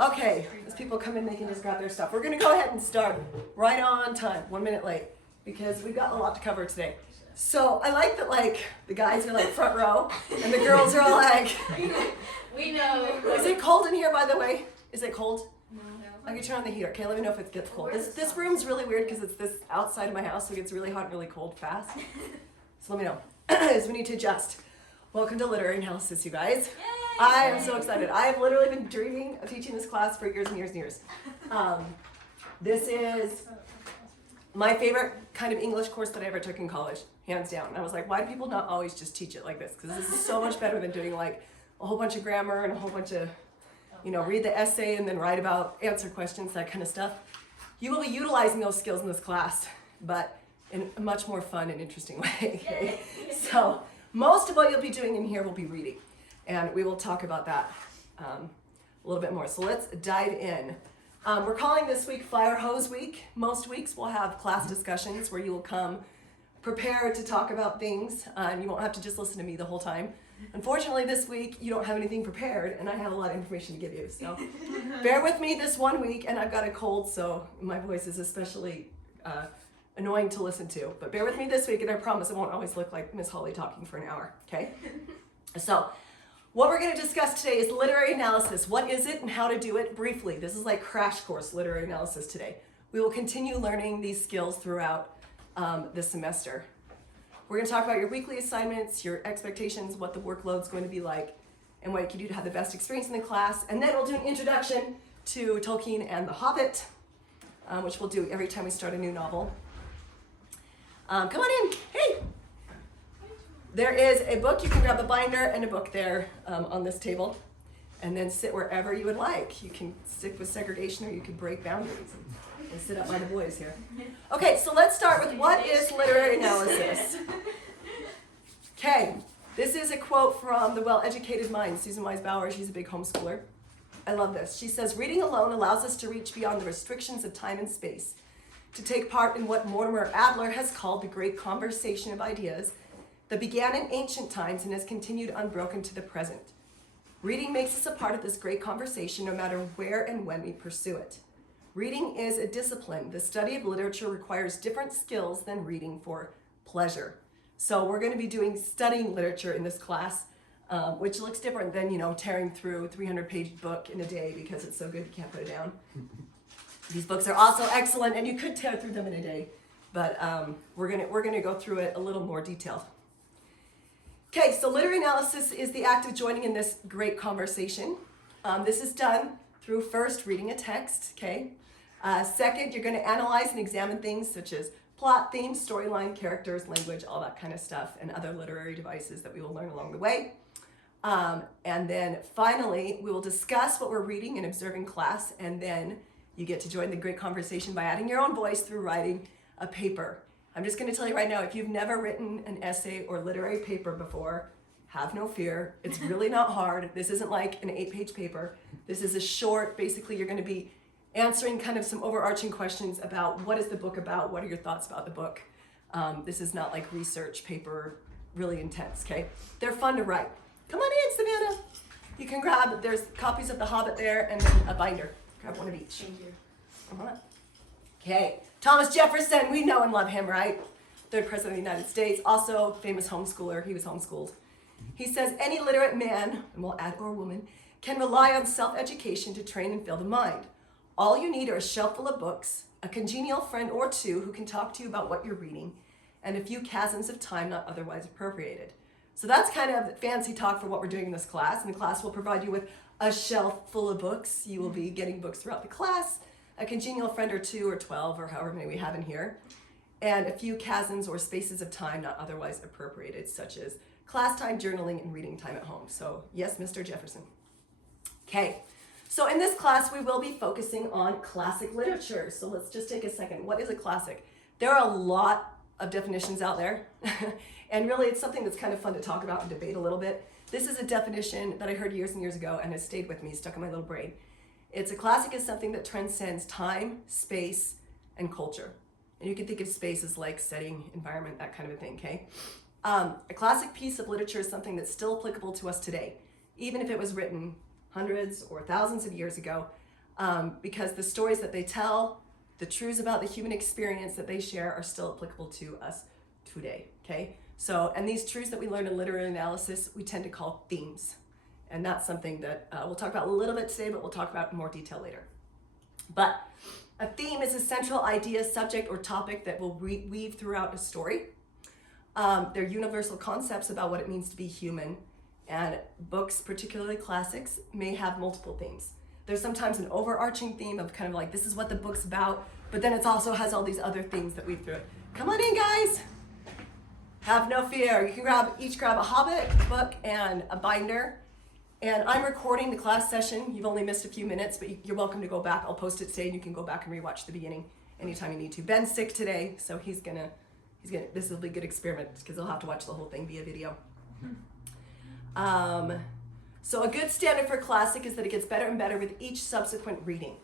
Okay, as people come in, they can just grab their stuff. We're going to go ahead and start right on time, 1 minute late, because we've got a lot to cover today. So I like that, like, the guys are like front row, and the girls are all like... We know. Is it cold in here, by the way? Is it cold? No. I can turn on the heater. Okay, let me know if it gets cold. This room's really weird because it's this outside of my house, so it gets really hot and really cold fast. So let me know as we need to adjust. Welcome to Literary Analysis, you guys. Yay! I am so excited. I have literally been dreaming of teaching this class for years and years and years. This is my favorite kind of English course that I ever took in college, hands down. And I was like, why do people not always just teach it like this? Because this is so much better than doing like a whole bunch of grammar and a whole bunch of, you know, read the essay and then write about, answer questions, that kind of stuff. You will be utilizing those skills in this class, but in a much more fun and interesting way. Okay? So most of what you'll be doing in here will be reading, and we will talk about that a little bit more. So let's dive in. We're calling this week Fire Hose Week. Most weeks we'll have class discussions where you will come prepared to talk about things, and you won't have to just listen to me the whole time. Unfortunately, this week you don't have anything prepared, and I have a lot of information to give you. So bear with me this 1 week, and I've got a cold, so my voice is especially annoying to listen to. But bear with me this week, and I promise it won't always look like Miss Holly talking for an hour, okay? So what we're going to discuss today is literary analysis. What is it and how to do it briefly? This is like crash course literary analysis today. We will continue learning these skills throughout this semester. We're going to talk about your weekly assignments, your expectations, what the workload's going to be like, and what you can do to have the best experience in the class. And then we'll do an introduction to Tolkien and the Hobbit, which we'll do every time we start a new novel. Come on in. Hey! There is a book. You can grab a binder and a book there on this table, and then sit wherever you would like. You can stick with segregation, or you can break boundaries and sit up by the boys here. Okay, so let's start with what is literary analysis. Okay, this is a quote from The Well-Educated Mind, Susan Wise Bauer. She's a big homeschooler. I love this. She says, reading alone allows us to reach beyond the restrictions of time and space, to take part in what Mortimer Adler has called the great conversation of ideas that began in ancient times and has continued unbroken to the present. Reading makes us a part of this great conversation no matter where and when we pursue it. Reading is a discipline. The study of literature requires different skills than reading for pleasure. So we're going to be studying literature in this class, which looks different than, you know, tearing through a 300-page book in a day because it's so good you can't put it down. These books are also excellent, and you could tear through them in a day, but we're gonna go through it a little more detailed. Okay, so literary analysis is the act of joining in this great conversation. This is done through first reading a text, okay? Second, you're gonna analyze and examine things such as plot, themes, storyline, characters, language, all that kind of stuff, and other literary devices that we will learn along the way. And then finally, we will discuss what we're reading and observing class, and then you get to join the great conversation by adding your own voice through writing a paper. I'm just going to tell you right now, if you've never written an essay or literary paper before, have no fear. It's really not hard. This isn't like an 8-page paper. This is a short, basically you're going to be answering kind of some overarching questions about what is the book about, what are your thoughts about the book. This is not like research paper, really intense, okay? They're fun to write. Come on in, Savannah. You can grab, there's copies of The Hobbit there and then a binder. Grab one of each. Thank you. Come on. Okay, Thomas Jefferson, we know and love him, right? Third president of the United States, also famous homeschooler, he was homeschooled. He says, any literate man, and we'll add or woman, can rely on self-education to train and fill the mind. All you need are a shelf full of books, a congenial friend or two who can talk to you about what you're reading, and a few chasms of time not otherwise appropriated. So that's kind of fancy talk for what we're doing in this class, and the class will provide you with a shelf full of books. You will be getting books throughout the class, a congenial friend or two or 12 or however many we have in here, and a few chasms or spaces of time not otherwise appropriated, such as class time, journaling, and reading time at home. So yes, Mr. Jefferson. Okay, so in this class we will be focusing on classic literature. So let's just take a second. What is a classic? There are a lot of definitions out there, and really it's something that's kind of fun to talk about and debate a little bit. This is a definition that I heard years and years ago and has stayed with me, stuck in my little brain. It's a classic is something that transcends time, space, and culture. And you can think of space as like setting, environment, that kind of a thing, okay? A classic piece of literature is something that's still applicable to us today. Even if it was written hundreds or thousands of years ago, because the stories that they tell, the truths about the human experience that they share are still applicable to us today, okay? So, and these truths that we learn in literary analysis, we tend to call themes. And that's something that we'll talk about a little bit today, but we'll talk about in more detail later. But a theme is a central idea, subject, or topic that will weave throughout a story. They're universal concepts about what it means to be human, and books, particularly classics, may have multiple themes. There's sometimes an overarching theme of kind of like, this is what the book's about, but then it also has all these other things that weave through it. Come on in, guys. Have no fear. You can each grab a Hobbit book and a binder. And I'm recording the class session. You've only missed a few minutes, but you're welcome to go back. I'll post it today, and you can go back and rewatch the beginning anytime you need to. Ben's sick today, so he's gonna. This will be a good experiment because he'll have to watch the whole thing via video. So a good standard for classic is that it gets better and better with each subsequent reading.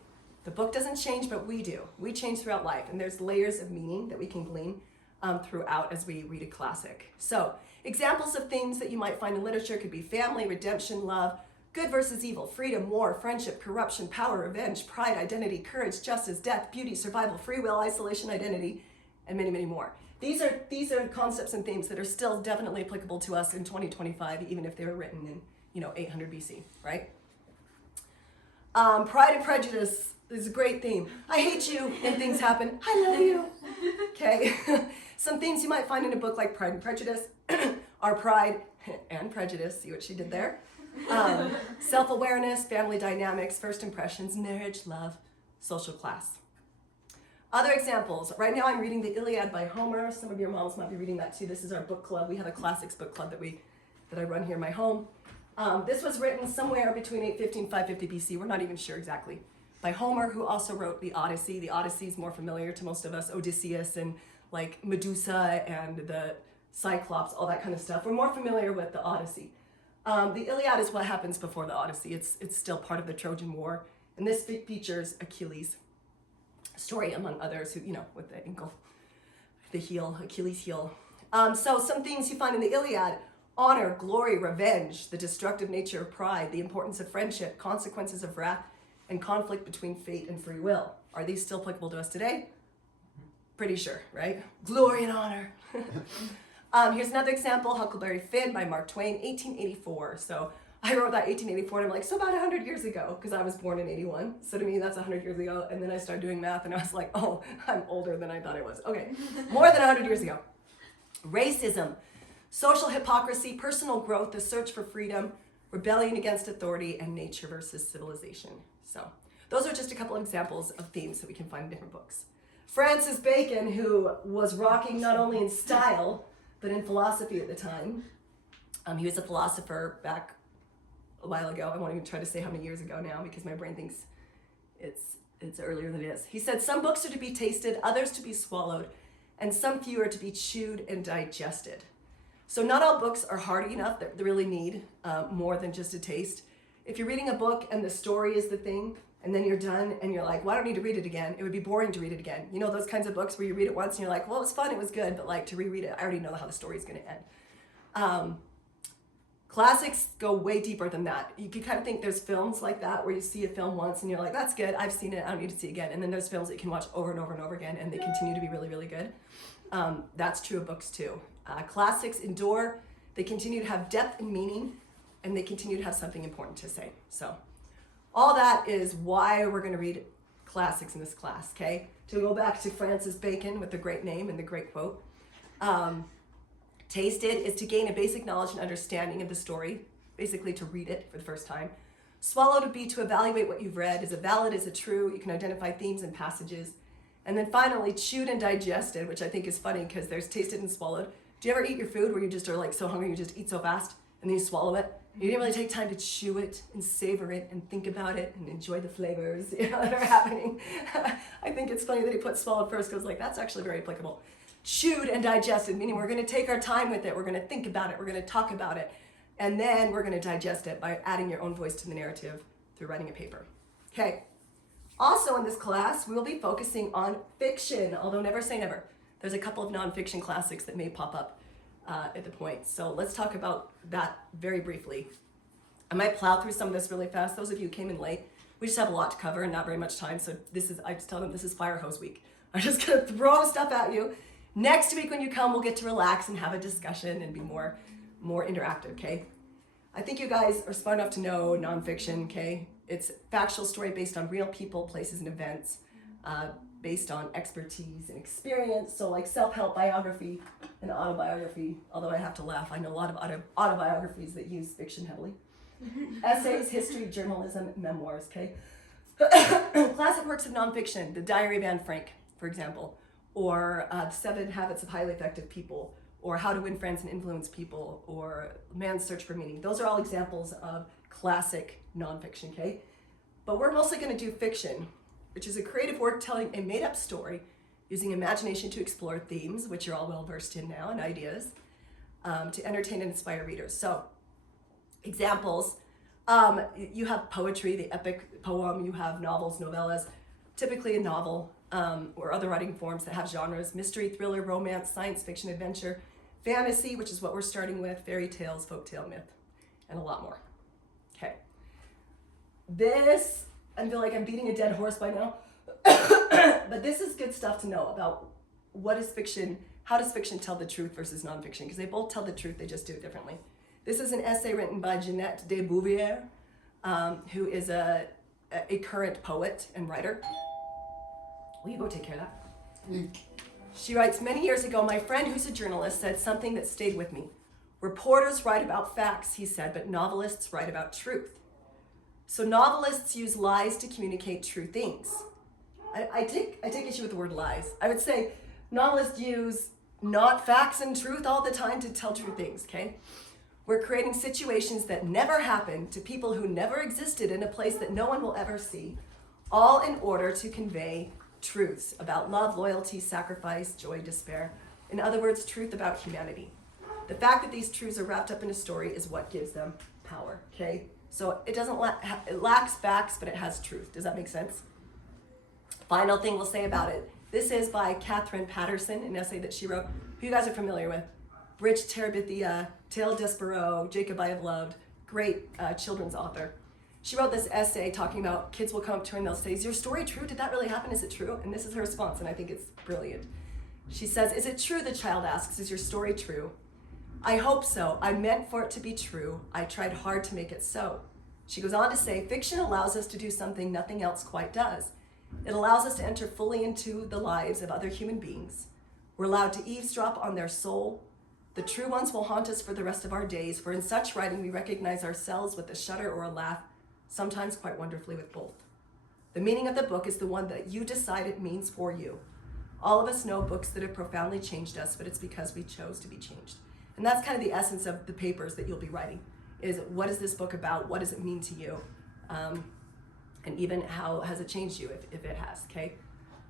The book doesn't change, but we do. We change throughout life, and there's layers of meaning that we can glean throughout as we read a classic. So examples of themes that you might find in literature could be family, redemption, love, good versus evil, freedom, war, friendship, corruption, power, revenge, pride, identity, courage, justice, death, beauty, survival, free will, isolation, identity, and many, many more. These are concepts and themes that are still definitely applicable to us in 2025, even if they were written in 800 BC, right? Pride and Prejudice is a great theme. I hate you, and things happen. I love you. Okay. Some themes you might find in a book like Pride and Prejudice are pride and prejudice. See what she did there? Self-awareness, family dynamics, first impressions, marriage, love, social class. Other examples. Right now I'm reading the Iliad by Homer. Some of your moms might be reading that too. This is our book club. We have a classics book club that I run here in my home. This was written somewhere between 850 and 550 BC. We're not even sure exactly. By Homer, who also wrote the Odyssey. The Odyssey is more familiar to most of us. Odysseus and like Medusa and the Cyclops, all that kind of stuff. We're more familiar with the Odyssey. The Iliad is what happens before the Odyssey. It's still part of the Trojan War. And this features Achilles' story, among others, who, with the ankle, the heel, Achilles' heel. So some themes you find in the Iliad: honor, glory, revenge, the destructive nature of pride, the importance of friendship, consequences of wrath, and conflict between fate and free will. Are these still applicable to us today? Pretty sure, right? Glory and honor. Here's another example, Huckleberry Finn by Mark Twain, 1884. So I wrote that 1884, and I'm like, so about 100 years ago, because I was born in 81. So to me, that's 100 years ago. And then I started doing math, and I was like, oh, I'm older than I thought I was. Okay, more than 100 years ago. Racism, social hypocrisy, personal growth, the search for freedom, rebellion against authority, and nature versus civilization. So those are just a couple of examples of themes that we can find in different books. Francis Bacon, who was rocking not only in style, but in philosophy at the time. He was a philosopher back a while ago. I won't even try to say how many years ago now because my brain thinks it's earlier than it is. He said, some books are to be tasted, others to be swallowed, and some few are to be chewed and digested. So not all books are hearty enough that they really need more than just a taste. If you're reading a book and the story is the thing, and then you're done and you're like, well, I don't need to read it again. It would be boring to read it again. You know those kinds of books where you read it once and you're like, well, it was fun, it was good, but like to reread it, I already know how the story's gonna end. Classics go way deeper than that. You can kind of think there's films like that where you see a film once and you're like, that's good, I've seen it, I don't need to see it again. And then there's films that you can watch over and over and over again and they continue to be really, really good. That's true of books too. Classics endure, they continue to have depth and meaning, and they continue to have something important to say. So all that is why we're gonna read classics in this class, okay? To go back to Francis Bacon with the great name and the great quote. Tasted is to gain a basic knowledge and understanding of the story, basically to read it for the first time. Swallowed would be to evaluate what you've read. Is it valid? Is it true? You can identify themes and passages. And then finally, chewed and digested, which I think is funny because there's tasted and swallowed. Do you ever eat your food where you just are like so hungry you just eat so fast and then you swallow it? You didn't really take time to chew it and savor it and think about it and enjoy the flavors that are happening. I think it's funny that he put swallowed first because like that's actually very applicable. Chewed and digested, meaning we're going to take our time with it, we're going to think about it, we're going to talk about it, and then we're going to digest it by adding your own voice to the narrative through writing a paper. Okay. Also in this class, we will be focusing on fiction, although never say never. There's a couple of nonfiction classics that may pop up at the point. So let's talk about that very briefly. I might plow through some of this really fast. Those of you who came in late, We just have a lot to cover and not very much time. So I just tell them this is fire hose week. I'm just gonna throw stuff at you. Next week when you come, we'll get to relax and have a discussion and be more interactive, okay? I think you guys are smart enough to know nonfiction, okay? It's factual story based on real people, places, and events, based on expertise and experience. So like self-help biography and autobiography, although I have to laugh. I know a lot of autobiographies that use fiction heavily. Essays, history, journalism, memoirs, okay? Classic works of nonfiction, The Diary of Anne Frank, for example, or The 7 Habits of Highly Effective People, or How to Win Friends and Influence People, or Man's Search for Meaning. Those are all examples of classic nonfiction, okay? But we're mostly gonna do fiction, which is a creative work telling a made-up story using imagination to explore themes, which you're all well-versed in now, and ideas, to entertain and inspire readers. So, examples, you have poetry, the epic poem, you have novels, novellas, typically a novel, or other writing forms that have genres: mystery, thriller, romance, science fiction, adventure, fantasy, which is what we're starting with, fairy tales, folktale, myth, and a lot more. Okay. This, I feel like I'm beating a dead horse by now, but this is good stuff to know about what is fiction, how does fiction tell the truth versus nonfiction, because they both tell the truth, they just do it differently. This is an essay written by Jeanette de Bouvier, who is a current poet and writer. Will you go take care of that? She writes, many years ago, my friend who's a journalist said something that stayed with me. Reporters write about facts, he said, but novelists write about truth. So novelists use lies to communicate true things. I take issue with the word lies. I would say novelists use not facts and truth all the time to tell true things, okay? We're creating situations that never happened to people who never existed in a place that no one will ever see, all in order to convey truths about love, loyalty, sacrifice, joy, despair. In other words, truth about humanity. The fact that these truths are wrapped up in a story is what gives them power, okay? So it doesn't it lacks facts, but it has truth. Does that make sense? Final thing we'll say about it. This is by Catherine Patterson, an essay that she wrote, who you guys are familiar with. Bridge Terabithia, Tale Despereaux, Jacob I Have Loved, great children's author. She wrote this essay talking about kids will come up to her and they'll say, is your story true? Did that really happen? Is it true? And this is her response, and I think it's brilliant. She says, is it true, the child asks, is your story true? I hope so. I meant for it to be true. I tried hard to make it so. She goes on to say, fiction allows us to do something nothing else quite does. It allows us to enter fully into the lives of other human beings. We're allowed to eavesdrop on their soul. The true ones will haunt us for the rest of our days, for in such writing we recognize ourselves with a shudder or a laugh, sometimes quite wonderfully with both. The meaning of the book is the one that you decide it means for you. All of us know books that have profoundly changed us, but it's because we chose to be changed. And that's kind of the essence of the papers that you'll be writing, is what is this book about? What does it mean to you? And even how has it changed you, if it has, okay?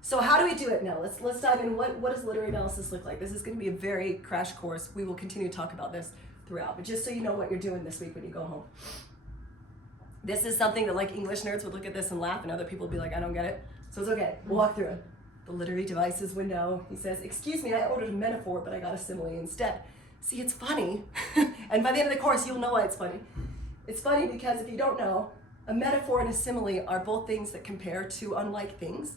So how do we do it now? Let's dive in. What does literary analysis look like? This is going to be a very crash course. We will continue to talk about this throughout, but just so you know what you're doing this week when you go home. This is something that like English nerds would look at this and laugh, and other people would be like, I don't get it. So it's okay. We'll walk through it. The literary devices window. He says, excuse me, I ordered a metaphor, but I got a simile instead. See, it's funny. And by the end of the course, you'll know why it's funny. It's funny because if you don't know, a metaphor and a simile are both things that compare two unlike things.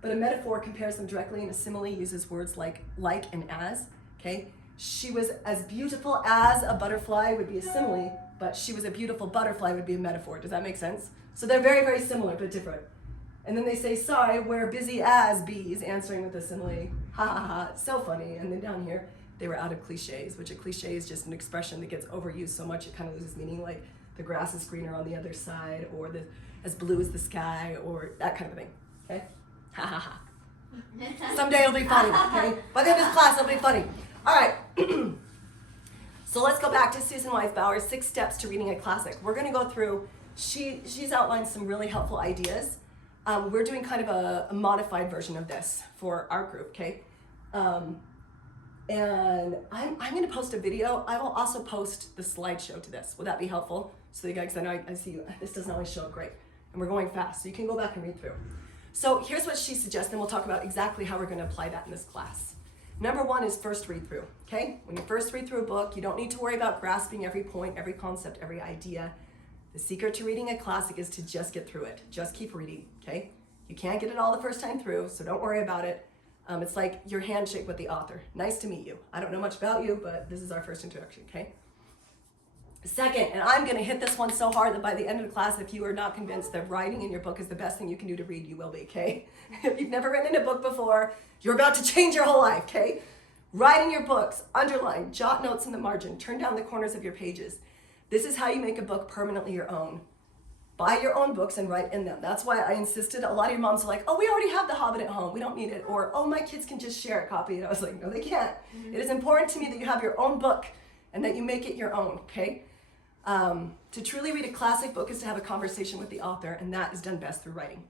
But a metaphor compares them directly, and a simile uses words like and as, okay? She was as beautiful as a butterfly would be a simile, but she was a beautiful butterfly would be a metaphor. Does that make sense? So they're very, very similar, but different. And then they say, sorry, we're busy as bees, answering with a simile. Ha ha ha, it's so funny. And then down here, they were out of cliches, which a cliche is just an expression that gets overused so much it kind of loses meaning, like the grass is greener on the other side, or as blue as the sky, or that kind of thing, okay? Ha ha ha. Someday it'll be funny, okay? By the end of this class, it'll be funny. All right. So let's go back to Susan Weisbauer's 6 Steps to Reading a Classic. We're going to go through, she's outlined some really helpful ideas. We're doing kind of a modified version of this for our group, okay? And I'm going to post a video. I will also post the slideshow to this. Will that be helpful? So you guys, I know I see you, this doesn't always show up great. And we're going fast, so you can go back and read through. So here's what she suggests, and we'll talk about exactly how we're going to apply that in this class. Number 1 is first read through, okay? When you first read through a book, you don't need to worry about grasping every point, every concept, every idea. The secret to reading a classic is to just get through it. Just keep reading, okay? You can't get it all the first time through, so don't worry about it. It's like your handshake with the author. Nice to meet you. I don't know much about you, but this is our first introduction, okay? Second, and I'm gonna hit this one so hard that by the end of the class, if you are not convinced that writing in your book is the best thing you can do to read, you will be, okay? If you've never written in a book before, you're about to change your whole life, okay? Write in your books, underline, jot notes in the margin, turn down the corners of your pages. This is how you make a book permanently your own. Buy your own books and write in them. That's why I insisted. A lot of your moms are like, oh, we already have The Hobbit at home. We don't need it. Or, oh, my kids can just share a copy. And I was like, no, they can't. Mm-hmm. It is important to me that you have your own book and that you make it your own, okay? To truly read a classic book is to have a conversation with the author, and that is done best through writing.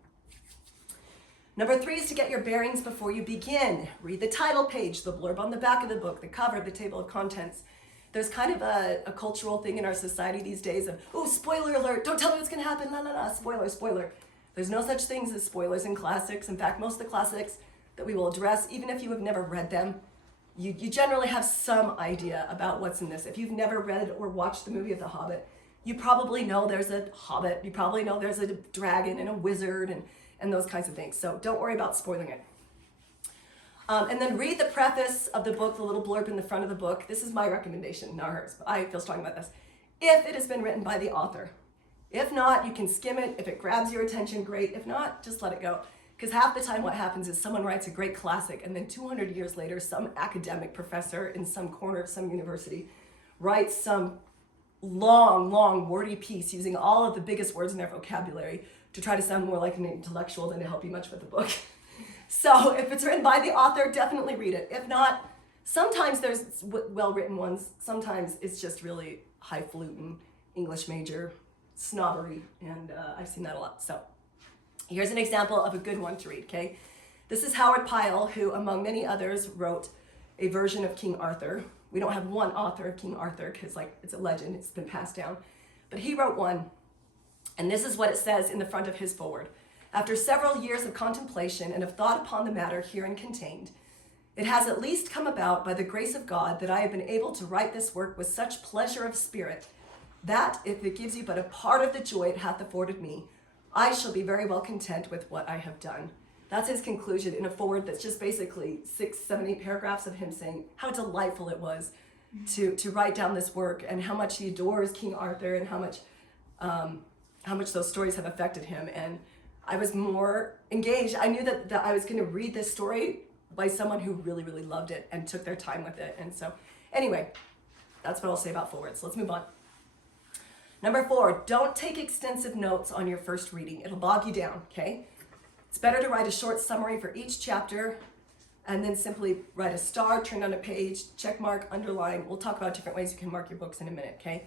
Number 3 is to get your bearings before you begin. Read the title page, the blurb on the back of the book, the cover, the table of contents. There's kind of a cultural thing in our society these days of, oh, spoiler alert, don't tell me what's going to happen, la la la, spoiler, spoiler. There's no such things as spoilers in classics. In fact, most of the classics that we will address, even if you have never read them, you generally have some idea about what's in this. If you've never read or watched the movie of The Hobbit, you probably know there's a hobbit, you probably know there's a dragon and a wizard and those kinds of things. So don't worry about spoiling it. And then read the preface of the book, the little blurb in the front of the book. This is my recommendation, not hers, but I feel strong about this. If it has been written by the author. If not, you can skim it. If it grabs your attention, great. If not, just let it go. Because half the time what happens is someone writes a great classic and then 200 years later, some academic professor in some corner of some university writes some long, wordy piece using all of the biggest words in their vocabulary to try to sound more like an intellectual than to help you much with the book. So if it's written by the author, definitely read it. If not, sometimes there's well-written ones. Sometimes it's just really highfalutin English major snobbery, and I've seen that a lot. So here's an example of a good one to read, okay? This is Howard Pyle, who, among many others, wrote a version of King Arthur. We don't have one author of King Arthur because, it's a legend. It's been passed down. But he wrote one, and this is what it says in the front of his foreword. After several years of contemplation and of thought upon the matter herein contained, it has at least come about by the grace of God that I have been able to write this work with such pleasure of spirit that, if it gives you but a part of the joy it hath afforded me, I shall be very well content with what I have done. That's his conclusion in a foreword that's just basically 6, 7, 8 paragraphs of him saying how delightful it was to write down this work and how much he adores King Arthur and how much those stories have affected him. And I was more engaged. I knew that I was going to read this story by someone who really, really loved it and took their time with it. And so anyway, that's what I'll say about forewords. Let's move on. Number 4, don't take extensive notes on your first reading. It'll bog you down, okay? It's better to write a short summary for each chapter and then simply write a star, turn down a page, check mark, underline. We'll talk about different ways you can mark your books in a minute, okay?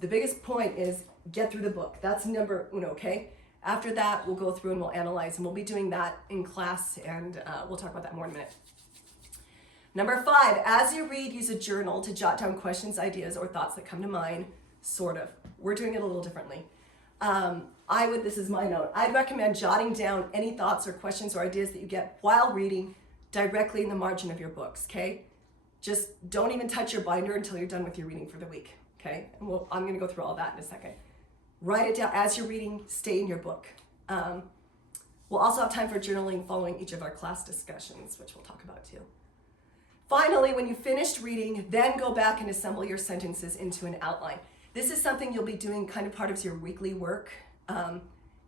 The biggest point is get through the book. That's number 1, okay? After that, we'll go through and we'll analyze, and we'll be doing that in class, and we'll talk about that more in a minute. Number 5, as you read, use a journal to jot down questions, ideas, or thoughts that come to mind, sort of. We're doing it a little differently. This is my note, I'd recommend jotting down any thoughts or questions or ideas that you get while reading directly in the margin of your books, okay? Just don't even touch your binder until you're done with your reading for the week, okay? And I'm gonna go through all that in a second. Write it down as you're reading, stay in your book. We'll also have time for journaling following each of our class discussions, which we'll talk about too. Finally, when you've finished reading, then go back and assemble your sentences into an outline. This is something you'll be doing kind of part of your weekly work.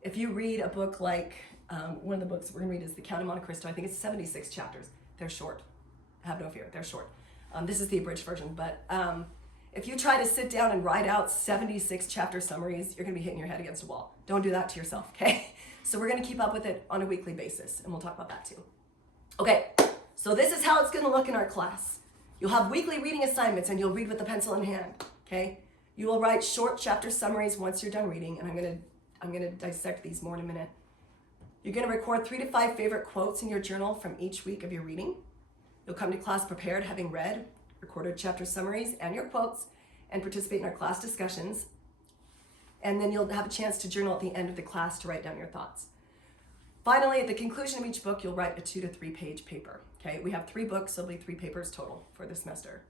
If you read a book like, one of the books we're gonna read is The Count of Monte Cristo. I think it's 76 chapters. They're short. Have no fear, they're short. This is the abridged version, but if you try to sit down and write out 76 chapter summaries, you're gonna be hitting your head against a wall. Don't do that to yourself, okay? So we're gonna keep up with it on a weekly basis, and we'll talk about that too. Okay, so this is how it's gonna look in our class. You'll have weekly reading assignments, and you'll read with a pencil in hand, okay? You will write short chapter summaries once you're done reading, and I'm gonna dissect these more in a minute. You're gonna record 3 to 5 favorite quotes in your journal from each week of your reading. You'll come to class prepared, having read, recorded chapter summaries and your quotes, and participate in our class discussions. And then you'll have a chance to journal at the end of the class to write down your thoughts. Finally, at the conclusion of each book, you'll write a 2 to 3 page paper. Okay, we have 3 books, so it'll be 3 papers total for the semester.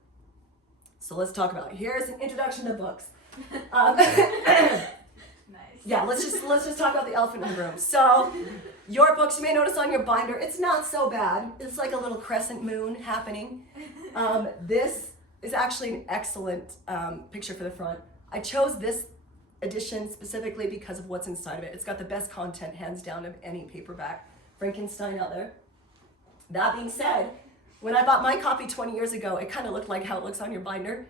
So let's talk about it. Here's an introduction to books. Nice. Yeah, let's just talk about the elephant in the room. So, your books, you may notice on your binder, it's not so bad. It's like a little crescent moon happening. This is actually an excellent picture for the front. I chose this edition specifically because of what's inside of it. It's got the best content, hands down, of any paperback Frankenstein out there. That being said, when I bought my copy 20 years ago, it kind of looked like how it looks on your binder.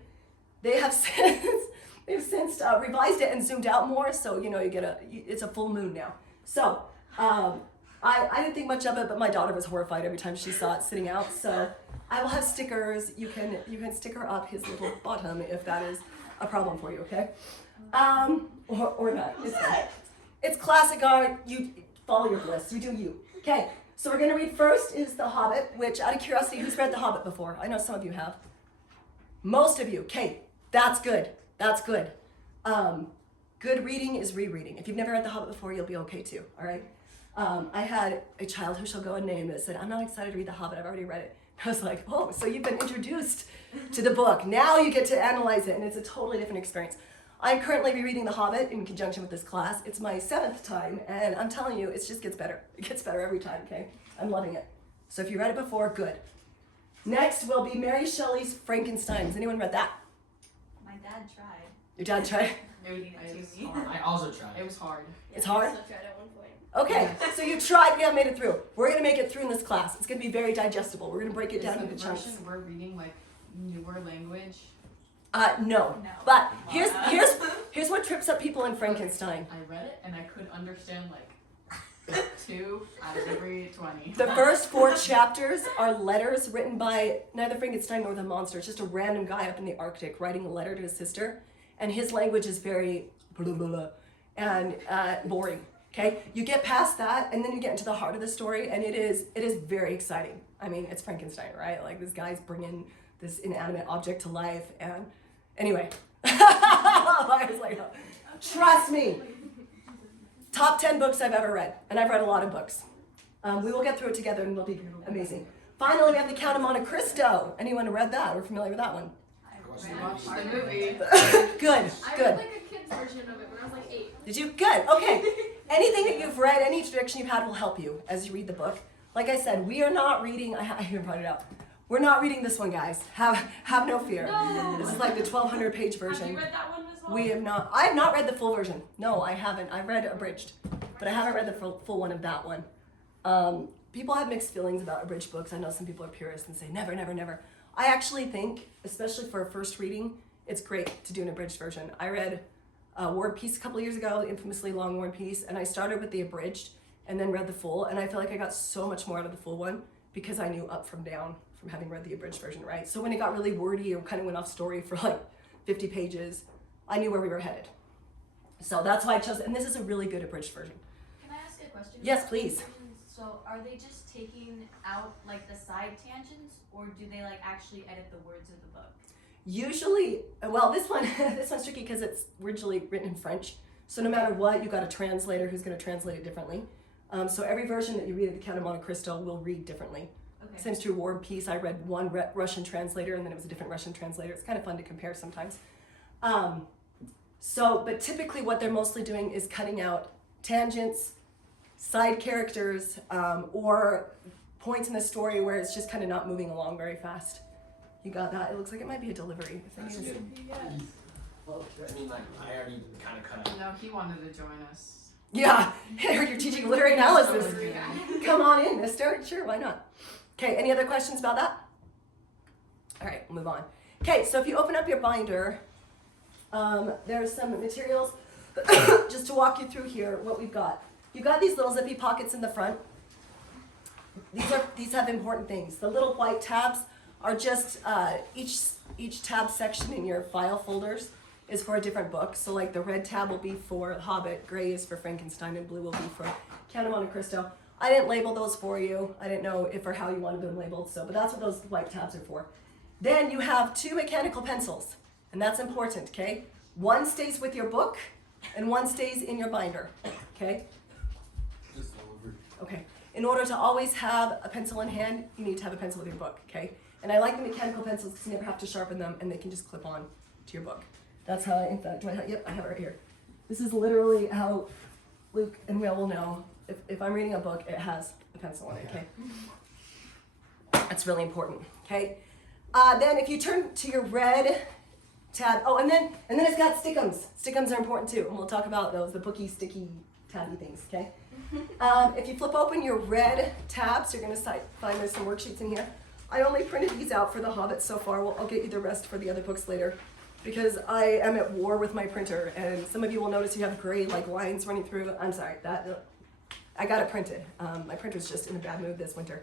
They've since revised it and zoomed out more, so you know it's a full moon now. So I didn't think much of it, but my daughter was horrified every time she saw it sitting out. So I will have stickers. You can sticker up his little bottom if that is a problem for you, okay? Or not. It's classic art. You follow your bliss. You do you. Okay. So we're gonna read first is The Hobbit, which, out of curiosity, who's read The Hobbit before? I know some of you have. Most of you. Okay. That's good. That's good. Good reading is rereading. If you've never read The Hobbit before, you'll be okay too. All right. I had a child who shall go unnamed that said, "I'm not excited to read The Hobbit. I've already read it." I was like, "Oh, so you've been introduced to the book. Now you get to analyze it, and it's a totally different experience." I'm currently rereading The Hobbit in conjunction with this class. It's my 7th time, and I'm telling you, it just gets better. It gets better every time, okay? I'm loving it. So if you read it before, good. Next will be Mary Shelley's Frankenstein. Has anyone read that? My dad tried. Your dad tried? It was hard. I also tried. It was hard. It's hard? I also tried at one point. Okay, so you tried, we haven't made it through. We're gonna make it through in this class. It's gonna be very digestible. We're gonna break it down into chunks. Version we're reading like newer language. No. No. But here's what trips up people in Frankenstein. I read it and I could understand like 2 out of every 20. The first 4 chapters are letters written by neither Frankenstein nor the monster. It's just a random guy up in the Arctic writing a letter to his sister, and his language is very blah, blah, blah, and boring. Okay, you get past that, and then you get into the heart of the story, and it is very exciting. I mean, it's Frankenstein, right? Like, this guy's bringing this inanimate object to life, and anyway, I was like, oh, trust me. Top 10 books I've ever read, and I've read a lot of books. We will get through it together, and it'll be amazing. Finally, we have The Count of Monte Cristo. Anyone read that? We're familiar with that one? I watched the movie. Good, I good. read like a kid's version of it when I was like 8. Did you? Good. Okay. Anything that you've read, any introduction you've had will help you as you read the book. Like I said, we are not reading. I even brought it out. We're not reading this one, guys. Have no fear. No. This is like the 1,200-page version. Have you read that one as well? We have not. I have not read the full version. No, I haven't. I've read abridged, but I haven't read the full one of that one. People have mixed feelings about abridged books. I know some people are purists and say never, never, never. I actually think, especially for a first reading, it's great to do an abridged version. I read War and Peace a couple of years ago, the infamously long War and Peace, and I started with the abridged and then read the full, and I feel like I got so much more out of the full one because I knew up from down from having read the abridged version, right? So when it got really wordy or kind of went off story for like 50 pages, I knew where we were headed. So that's why I chose it, and this is a really good abridged version. Can I ask a question? Yes, please. So are they just taking out like the side tangents, or do they like actually edit the words of the book? Usually, well, this one's tricky because it's originally written in French. So no matter what, you got a translator who's going to translate it differently. So every version that you read of The Count of Monte Cristo will read differently. Okay. Same is true of War and Peace. I read one Russian translator, and then it was a different Russian translator. It's kind of fun to compare sometimes. But typically what they're mostly doing is cutting out tangents, side characters, or points in the story where it's just kind of not moving along very fast. You got that? It looks like it might be a delivery. That's good. Well, I mean, like, I already kind of cut out. No, he wanted to join us. Yeah, I heard you're teaching literary analysis. So we're good. Come on in, mister. Sure, why not? Okay, any other questions about that? All right, we'll move on. Okay, so if you open up your binder, there's some materials just to walk you through here what we've got. You've got these little zippy pockets in the front. These have important things. The little white tabs are just each tab section in your file folders is for a different book. So like the red tab will be for Hobbit, gray is for Frankenstein, and blue will be for Count of Monte Cristo. I didn't label those for you. I didn't know if or how you wanted them labeled, but that's what those white tabs are for. Then you have 2 mechanical pencils, and that's important, okay? One stays with your book, and one stays in your binder, okay? Just over. Okay. In order to always have a pencil in hand, you need to have a pencil with your book, okay? And I like the mechanical pencils because you never have to sharpen them, and they can just clip on to your book. That's how in fact, yep, I have it right here. This is literally how Luke and Will know if I'm reading a book, it has a pencil in it, okay? That's really important, okay? Then if you turn to your red tab, and then it's got stickums. Stickums are important too, and we'll talk about those, the booky, sticky, tabby things, okay? If you flip open your red tabs, you're gonna find there's some worksheets in here. I only printed these out for the Hobbit so far. I'll get you the rest for the other books later, because I am at war with my printer, and some of you will notice you have gray like lines running through. I'm sorry, I got it printed. My printer's just in a bad mood this winter.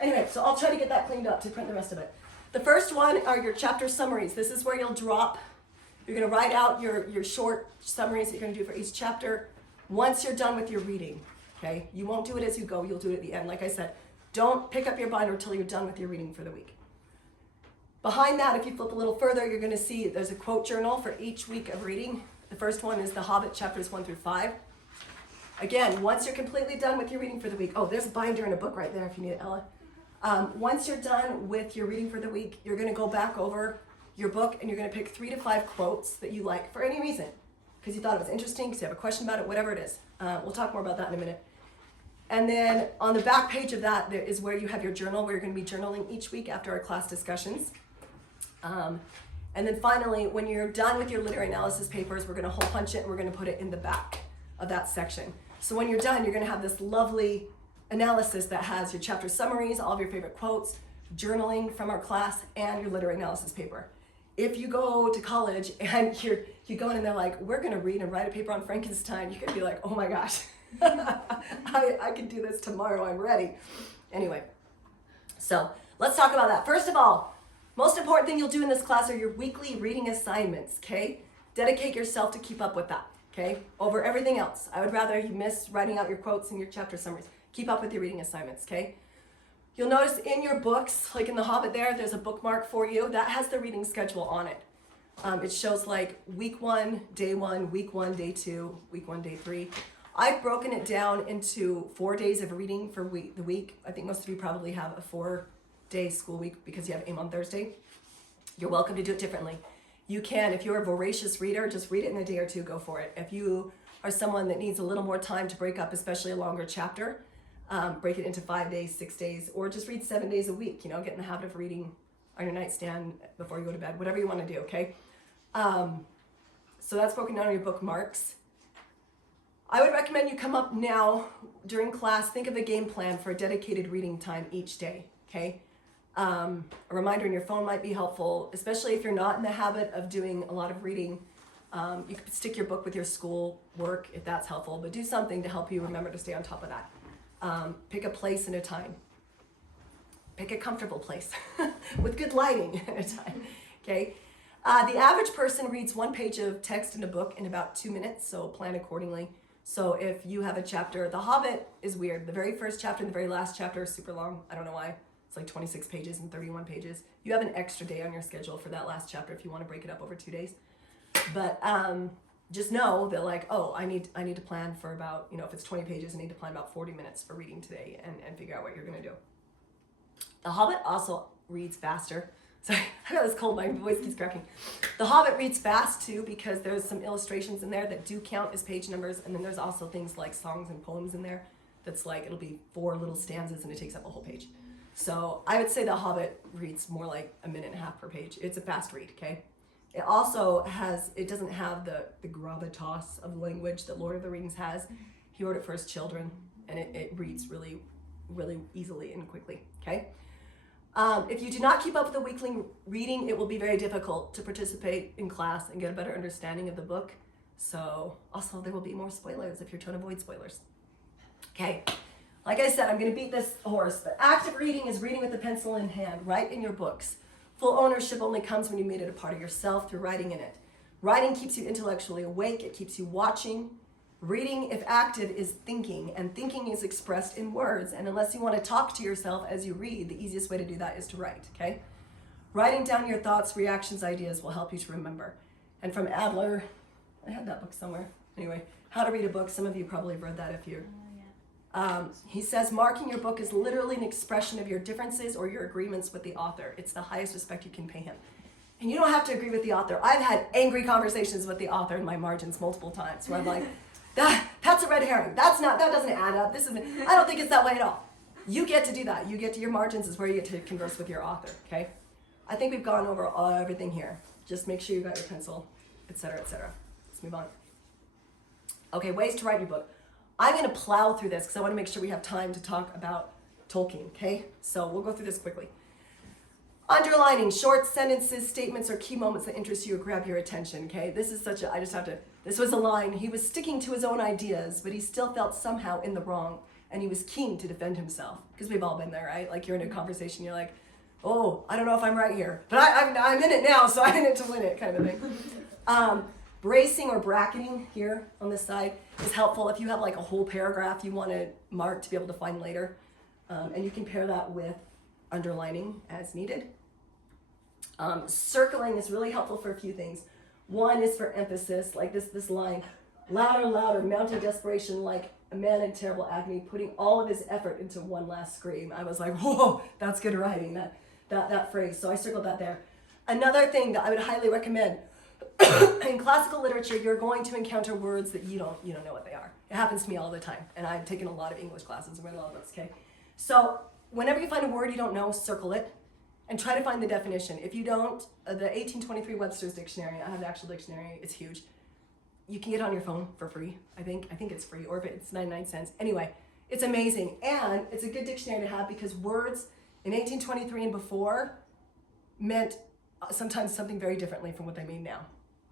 Anyway, so I'll try to get that cleaned up to print the rest of it. The first one are your chapter summaries. This is where you're gonna write out your short summaries that you're gonna do for each chapter once you're done with your reading, okay? You won't do it as you go, you'll do it at the end. Like I said, don't pick up your binder until you're done with your reading for the week. Behind that, if you flip a little further, you're gonna see there's a quote journal for each week of reading. The first one is The Hobbit, chapters 1 through 5. Again, once you're completely done with your reading for the week, there's a binder and a book right there if you need it, Ella. Once you're done with your reading for the week, you're gonna go back over your book and you're gonna pick 3 to 5 quotes that you like for any reason. Because you thought it was interesting, because you have a question about it, whatever it is. We'll talk more about that in a minute. And then on the back page of that, there is where you have your journal, where you're gonna be journaling each week after our class discussions. And then finally, when you're done with your literary analysis papers, we're gonna hole punch it and we're gonna put it in the back of that section. So when you're done, you're gonna have this lovely analysis that has your chapter summaries, all of your favorite quotes, journaling from our class, and your literary analysis paper. If you go to college and you go in and they're like, we're gonna read and write a paper on Frankenstein, you're gonna be like, oh my gosh, I can do this tomorrow, I'm ready. Anyway, so let's talk about that. First of all, most important thing you'll do in this class are your weekly reading assignments, okay? Dedicate yourself to keep up with that, okay? Over everything else. I would rather you miss writing out your quotes and your chapter summaries. Keep up with your reading assignments, okay? You'll notice in your books, like in the Hobbit there's a bookmark for you. That has the reading schedule on it. It shows like week 1, day 1, week 1, day 2, week 1, day 3. I've broken it down into 4 days of reading for the week. I think most of you probably have a 4-day school week because you have AIM on Thursday. You're welcome to do it differently. You can, if you're a voracious reader, just read it in a day or two, go for it. If you are someone that needs a little more time to break up, especially a longer chapter, break it into 5 days, 6 days, or just read 7 days a week, get in the habit of reading on your nightstand before you go to bed, whatever you want to do, okay? So that's broken down on your bookmarks. I would recommend you come up now during class, think of a game plan for a dedicated reading time each day, okay? A reminder on your phone might be helpful, especially if you're not in the habit of doing a lot of reading. You could stick your book with your school work if that's helpful, but do something to help you remember to stay on top of that. Pick a place and a time. Pick a comfortable place with good lighting and a time, okay? The average person reads 1 page of text in a book in about 2 minutes, so plan accordingly. So if you have a chapter, The Hobbit is weird. The very first chapter and the very last chapter is super long. I don't know why. It's like 26 pages and 31 pages. You have an extra day on your schedule for that last chapter if you want to break it up over 2 days. But just know that I need to plan for about, if it's 20 pages, I need to plan about 40 minutes for reading today and figure out what you're going to do. The Hobbit also reads faster. Sorry, I got this cold, my voice keeps cracking. The Hobbit reads fast too because there's some illustrations in there that do count as page numbers, and then there's also things like songs and poems in there that's like, it'll be 4 little stanzas and it takes up a whole page. So I would say The Hobbit reads more like 1.5 minutes per page. It's a fast read, okay? It also it doesn't have the gravitas of language that Lord of the Rings has. He wrote it for his children, and it reads really, really easily and quickly, okay? If you do not keep up with the weekly reading, it will be very difficult to participate in class and get a better understanding of the book. So also there will be more spoilers if you're trying to avoid spoilers. Okay, like I said, I'm gonna beat this horse, but active reading is reading with a pencil in hand, right in your books. Full ownership only comes when you made it a part of yourself through writing in it. Writing keeps you intellectually awake, it keeps you watching. Reading, if active, is thinking, and thinking is expressed in words. And unless you want to talk to yourself as you read, the easiest way to do that is to write, okay? Writing down your thoughts, reactions, ideas will help you to remember. And from Adler, I had that book somewhere. Anyway, How to Read a Book. Some of you probably have read that if you're... he says, marking your book is literally an expression of your differences or your agreements with the author. It's the highest respect you can pay him. And you don't have to agree with the author. I've had angry conversations with the author in my margins multiple times where I'm like, that's a red herring. That doesn't add up. I don't think it's that way at all. You get to do that. You get to your margins is where you get to converse with your author, okay? I think we've gone over everything here. Just make sure you got your pencil, etc., etc. Let's move on. Okay, ways to write your book. I'm going to plow through this because I want to make sure we have time to talk about Tolkien, okay? So we'll go through this quickly. Underlining short sentences, statements, or key moments that interest you or grab your attention, okay? This was a line. He was sticking to his own ideas, but he still felt somehow in the wrong, and he was keen to defend himself. Because we've all been there, right? Like you're in a conversation, you're like, oh, I don't know if I'm right here, but I'm in it now, so I'm in it to win it, kind of a thing. Bracing or bracketing here on this side is helpful if you have like a whole paragraph you want to mark to be able to find later. And you can pair that with underlining as needed. Circling is really helpful for a few things. One is for emphasis, like this line, louder, louder, mounting desperation like a man in terrible agony, putting all of his effort into one last scream. I was like, whoa, that's good writing, that phrase. So I circled that there. Another thing that I would highly recommend, in classical literature, you're going to encounter words that you don't know what they are. It happens to me all the time, and I've taken a lot of English classes and read a lot of books, okay? So whenever you find a word you don't know, circle it and try to find the definition. If you don't, the 1823 Webster's Dictionary, I have the actual dictionary, it's huge. You can get it on your phone for free, I think it's free, or if it's 99 cents. Anyway, it's amazing, and it's a good dictionary to have because words in 1823 and before meant sometimes something very differently from what they mean now.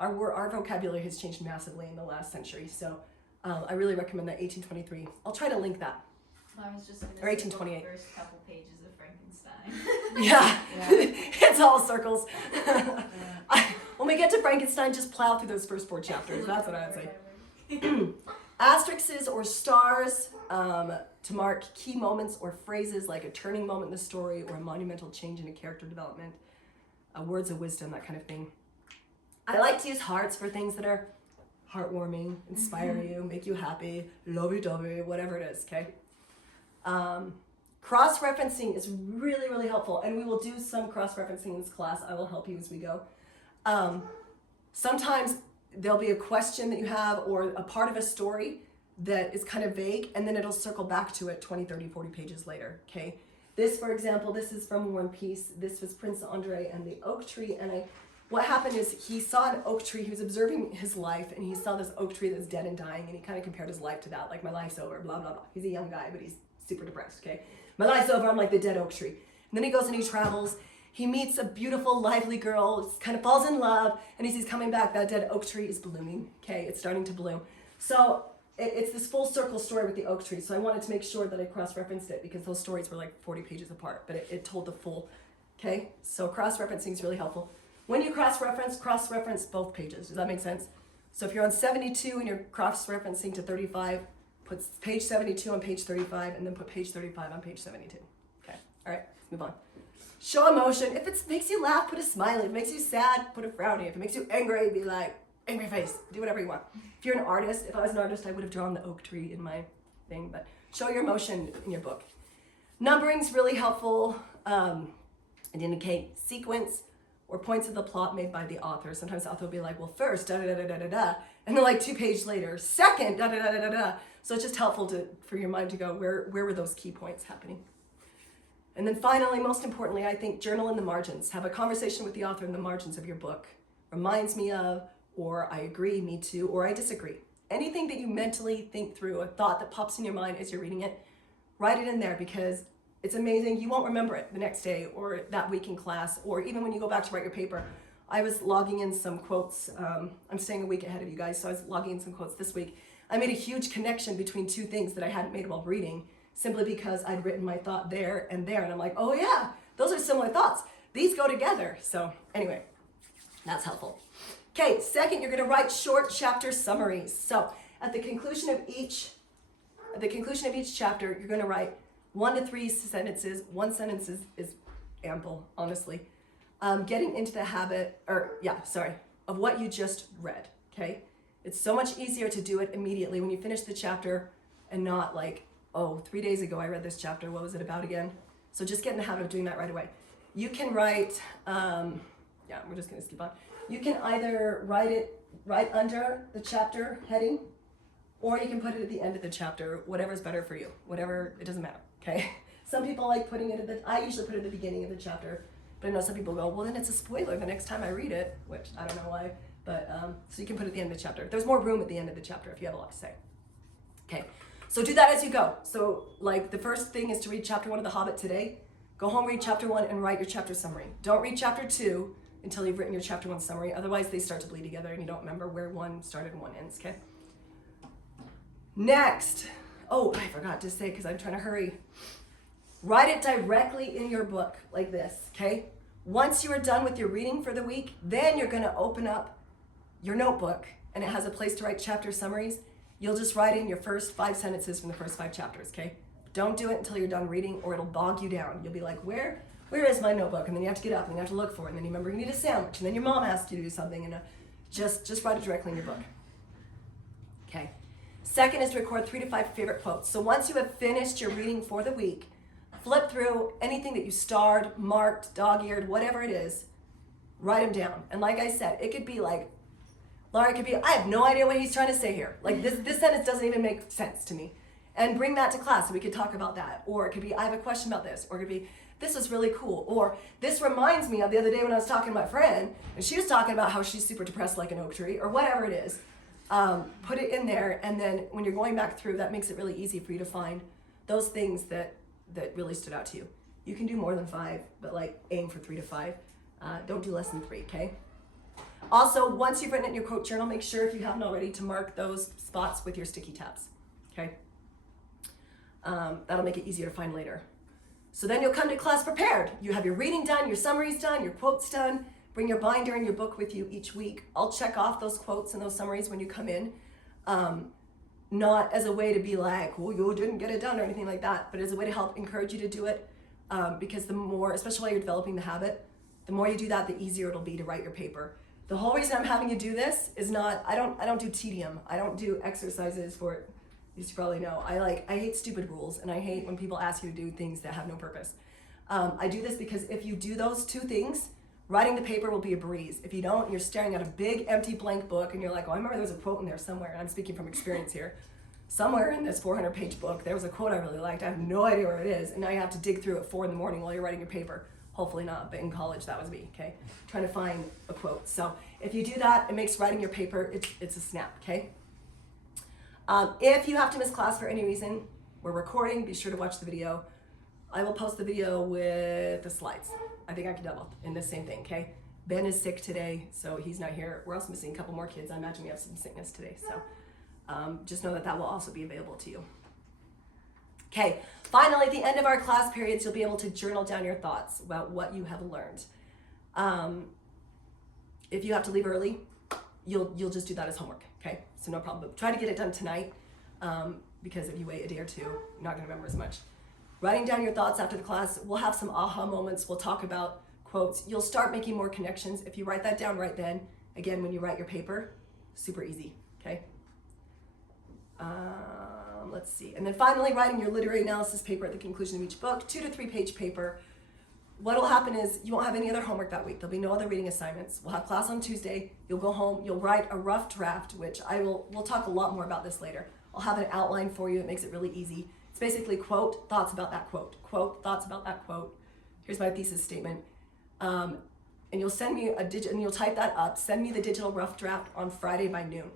Our vocabulary has changed massively in the last century, so I really recommend that 1823. I'll try to link that. I was just going to Or 1828. the first couple pages of Frankenstein. Yeah. It's all circles. When we get to Frankenstein, just plow through those first 4 chapters. That's what I would say. Asterisks or stars to mark key moments or phrases like a turning moment in the story or a monumental change in a character development. Words of wisdom, that kind of thing. I like to use hearts for things that are heartwarming, inspire you, make you happy, lovey-dovey, whatever it is, okay? Cross-referencing is really, really helpful, and we will do some cross-referencing in this class. I will help you as we go. Sometimes there'll be a question that you have or a part of a story that is kind of vague, and then it'll circle back to it 20, 30, 40 pages later, okay? This, for example, this is from War and Peace. This was Prince Andre and the oak tree, and what happened is he saw an oak tree, he was observing his life, and he saw this oak tree that's dead and dying, and he kind of compared his life to that, like my life's over, blah, blah, blah. He's a young guy, but he's super depressed, okay? My life's over, I'm like the dead oak tree. And then he goes and he travels, he meets a beautiful, lively girl, kind of falls in love, and as he's coming back, that dead oak tree is blooming, okay? It's starting to bloom. So it's this full circle story with the oak tree, so I wanted to make sure that I cross-referenced it because those stories were like 40 pages apart, but it told the full, okay? So cross-referencing is really helpful. When you cross-reference both pages. Does that make sense? So if you're on 72 and you're cross-referencing to 35, put page 72 on page 35, and then put page 35 on page 72. Okay, all right, let's move on. Show emotion. If it makes you laugh, put a smiley. If it makes you sad, put a frowny. If it makes you angry, be like, angry face. Do whatever you want. If you're an artist, if I was an artist, I would have drawn the oak tree in my thing, but show your emotion in your book. Numbering's really helpful. It indicates sequence or points of the plot made by the author. Sometimes the author will be like, well, first, da-da-da-da-da-da, and then like 2 pages later, second, da-da-da-da-da-da. So it's just helpful for your mind to go, where were those key points happening? And then finally, most importantly, I think journal in the margins. Have a conversation with the author in the margins of your book. Reminds me of, or I agree, me too, or I disagree. Anything that you mentally think through, a thought that pops in your mind as you're reading it, write it in there because it's amazing. You won't remember it the next day or that week in class, or even when you go back to write your paper. I was logging in some quotes. I'm staying a week ahead of you guys, so I was logging in some quotes this week. I made a huge connection between 2 things that I hadn't made while reading, simply because I'd written my thought there, and I'm like, oh yeah, those are similar thoughts. These go together. So anyway, that's helpful. Okay, second, you're gonna write short chapter summaries. So at the conclusion of each chapter, you're gonna write 1 to 3 sentences. 1 sentence is ample, honestly. Getting into the habit, of what you just read, okay? It's so much easier to do it immediately when you finish the chapter and not like, oh, 3 days ago I read this chapter, what was it about again? So just get in the habit of doing that right away. You can write Yeah, we're just gonna skip on. You can either write it right under the chapter heading, or you can put it at the end of the chapter, whatever's better for you. Whatever, it doesn't matter, okay? Some people like putting it I usually put it at the beginning of the chapter, but I know some people go, well then it's a spoiler the next time I read it, which I don't know why, but so you can put it at the end of the chapter. There's more room at the end of the chapter if you have a lot to say. Okay, so do that as you go. So like the first thing is to read chapter 1 of The Hobbit today. Go home, read chapter 1 and write your chapter summary. Don't read chapter 2 until you've written your chapter 1 summary, otherwise they start to bleed together and you don't remember where one started and one ends, okay? Next, oh, I forgot to say because I'm trying to hurry. Write it directly in your book like this, okay? Once you are done with your reading for the week, then you're gonna open up your notebook and it has a place to write chapter summaries. You'll just write in your first 5 sentences from the first 5 chapters, okay? Don't do it until you're done reading or it'll bog you down. You'll be like, where is my notebook? And then you have to get up and then you have to look for it and then you remember you need a sandwich and then your mom asks you to do something and just write it directly in your book, okay? Second is to record 3 to 5 favorite quotes. So once you have finished your reading for the week, flip through anything that you starred, marked, dog-eared, whatever it is, write them down. And like I said, it could be like, Laura, it could be, I have no idea what he's trying to say here. Like this sentence doesn't even make sense to me. And bring that to class so we could talk about that. Or it could be, I have a question about this. Or it could be, this was really cool. Or this reminds me of the other day when I was talking to my friend and she was talking about how she's super depressed like an oak tree or whatever it is. Put it in there and then when you're going back through, that makes it really easy for you to find those things that really stood out to you. You can do more than 5, but like aim for 3 to 5. Don't do less than 3, okay? Also, once you've written it in your quote journal, make sure if you haven't already to mark those spots with your sticky tabs, okay? That'll make it easier to find later. So then you'll come to class prepared. You have your reading done, your summaries done, your quotes done. Bring your binder and your book with you each week. I'll check off those quotes and those summaries when you come in. Not as a way to be like, well, you didn't get it done or anything like that, but as a way to help encourage you to do it. Because the more, especially while you're developing the habit, the more you do that, the easier it'll be to write your paper. The whole reason I'm having you do this is not, I don't do tedium. I don't do exercises for it. You should probably know. I hate stupid rules and I hate when people ask you to do things that have no purpose. I do this because if you do those 2 things, writing the paper will be a breeze. If you don't, you're staring at a big empty blank book and you're like, oh, I remember there was a quote in there somewhere, and I'm speaking from experience here. Somewhere in this 400-page book, there was a quote I really liked. I have no idea where it is, and now you have to dig through at 4 a.m. while you're writing your paper. Hopefully not, but in college that was me, okay? Trying to find a quote. So if you do that, it makes writing your paper, it's a snap, okay? If you have to miss class for any reason, we're recording, be sure to watch the video. I will post the video with the slides. I think I can double in the same thing, okay? Ben is sick today, so he's not here. We're also missing a couple more kids. I imagine we have some sickness today, so just know that will also be available to you. Okay, finally, at the end of our class periods, you'll be able to journal down your thoughts about what you have learned. If you have to leave early, you'll just do that as homework, okay? So no problem, but try to get it done tonight because if you wait a day or 2, you're not gonna remember as much. Writing down your thoughts after the class, we'll have some aha moments, we'll talk about quotes. You'll start making more connections if you write that down right then. Again, when you write your paper, super easy, okay? Let's see. And then finally, writing your literary analysis paper at the conclusion of each book, 2 to 3 page paper. What'll happen is you won't have any other homework that week. There'll be no other reading assignments. We'll have class on Tuesday. You'll go home, you'll write a rough draft, which we'll talk a lot more about this later. I'll have an outline for you. It makes it really easy. It's basically quote, thoughts about that quote. Quote, thoughts about that quote. Here's my thesis statement. And you'll send me and you'll type that up. Send me the digital rough draft on Friday by noon.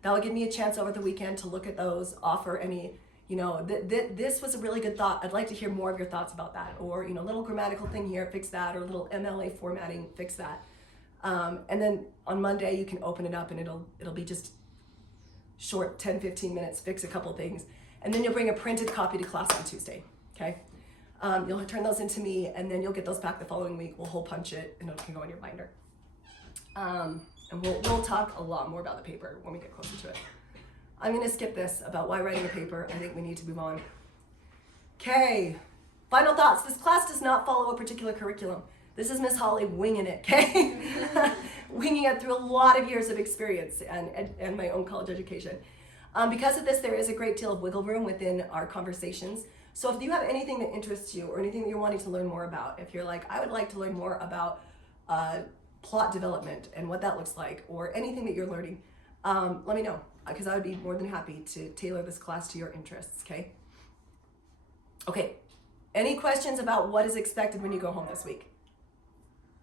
That'll give me a chance over the weekend to look at those, offer any, this was a really good thought. I'd like to hear more of your thoughts about that. Or, little grammatical thing here, fix that. Or little MLA formatting, fix that. And then on Monday, you can open it up and it'll be just short 10, 15 minutes, fix a couple things. And then you'll bring a printed copy to class on Tuesday, okay? You'll turn those into me and then you'll get those back the following week. We'll hole punch it and it can go in your binder. And we'll talk a lot more about the paper when we get closer to it. I'm gonna skip this about why writing a paper. I think we need to move on. Okay, final thoughts. This class does not follow a particular curriculum. This is Miss Holly winging it, okay? Winging it through a lot of years of experience and my own college education. Because of this, there is a great deal of wiggle room within our conversations. So if you have anything that interests you or anything that you're wanting to learn more about, if you're like, I would like to learn more about plot development and what that looks like, or anything that you're learning, let me know, because I would be more than happy to tailor this class to your interests, okay? Okay, any questions about what is expected when you go home this week?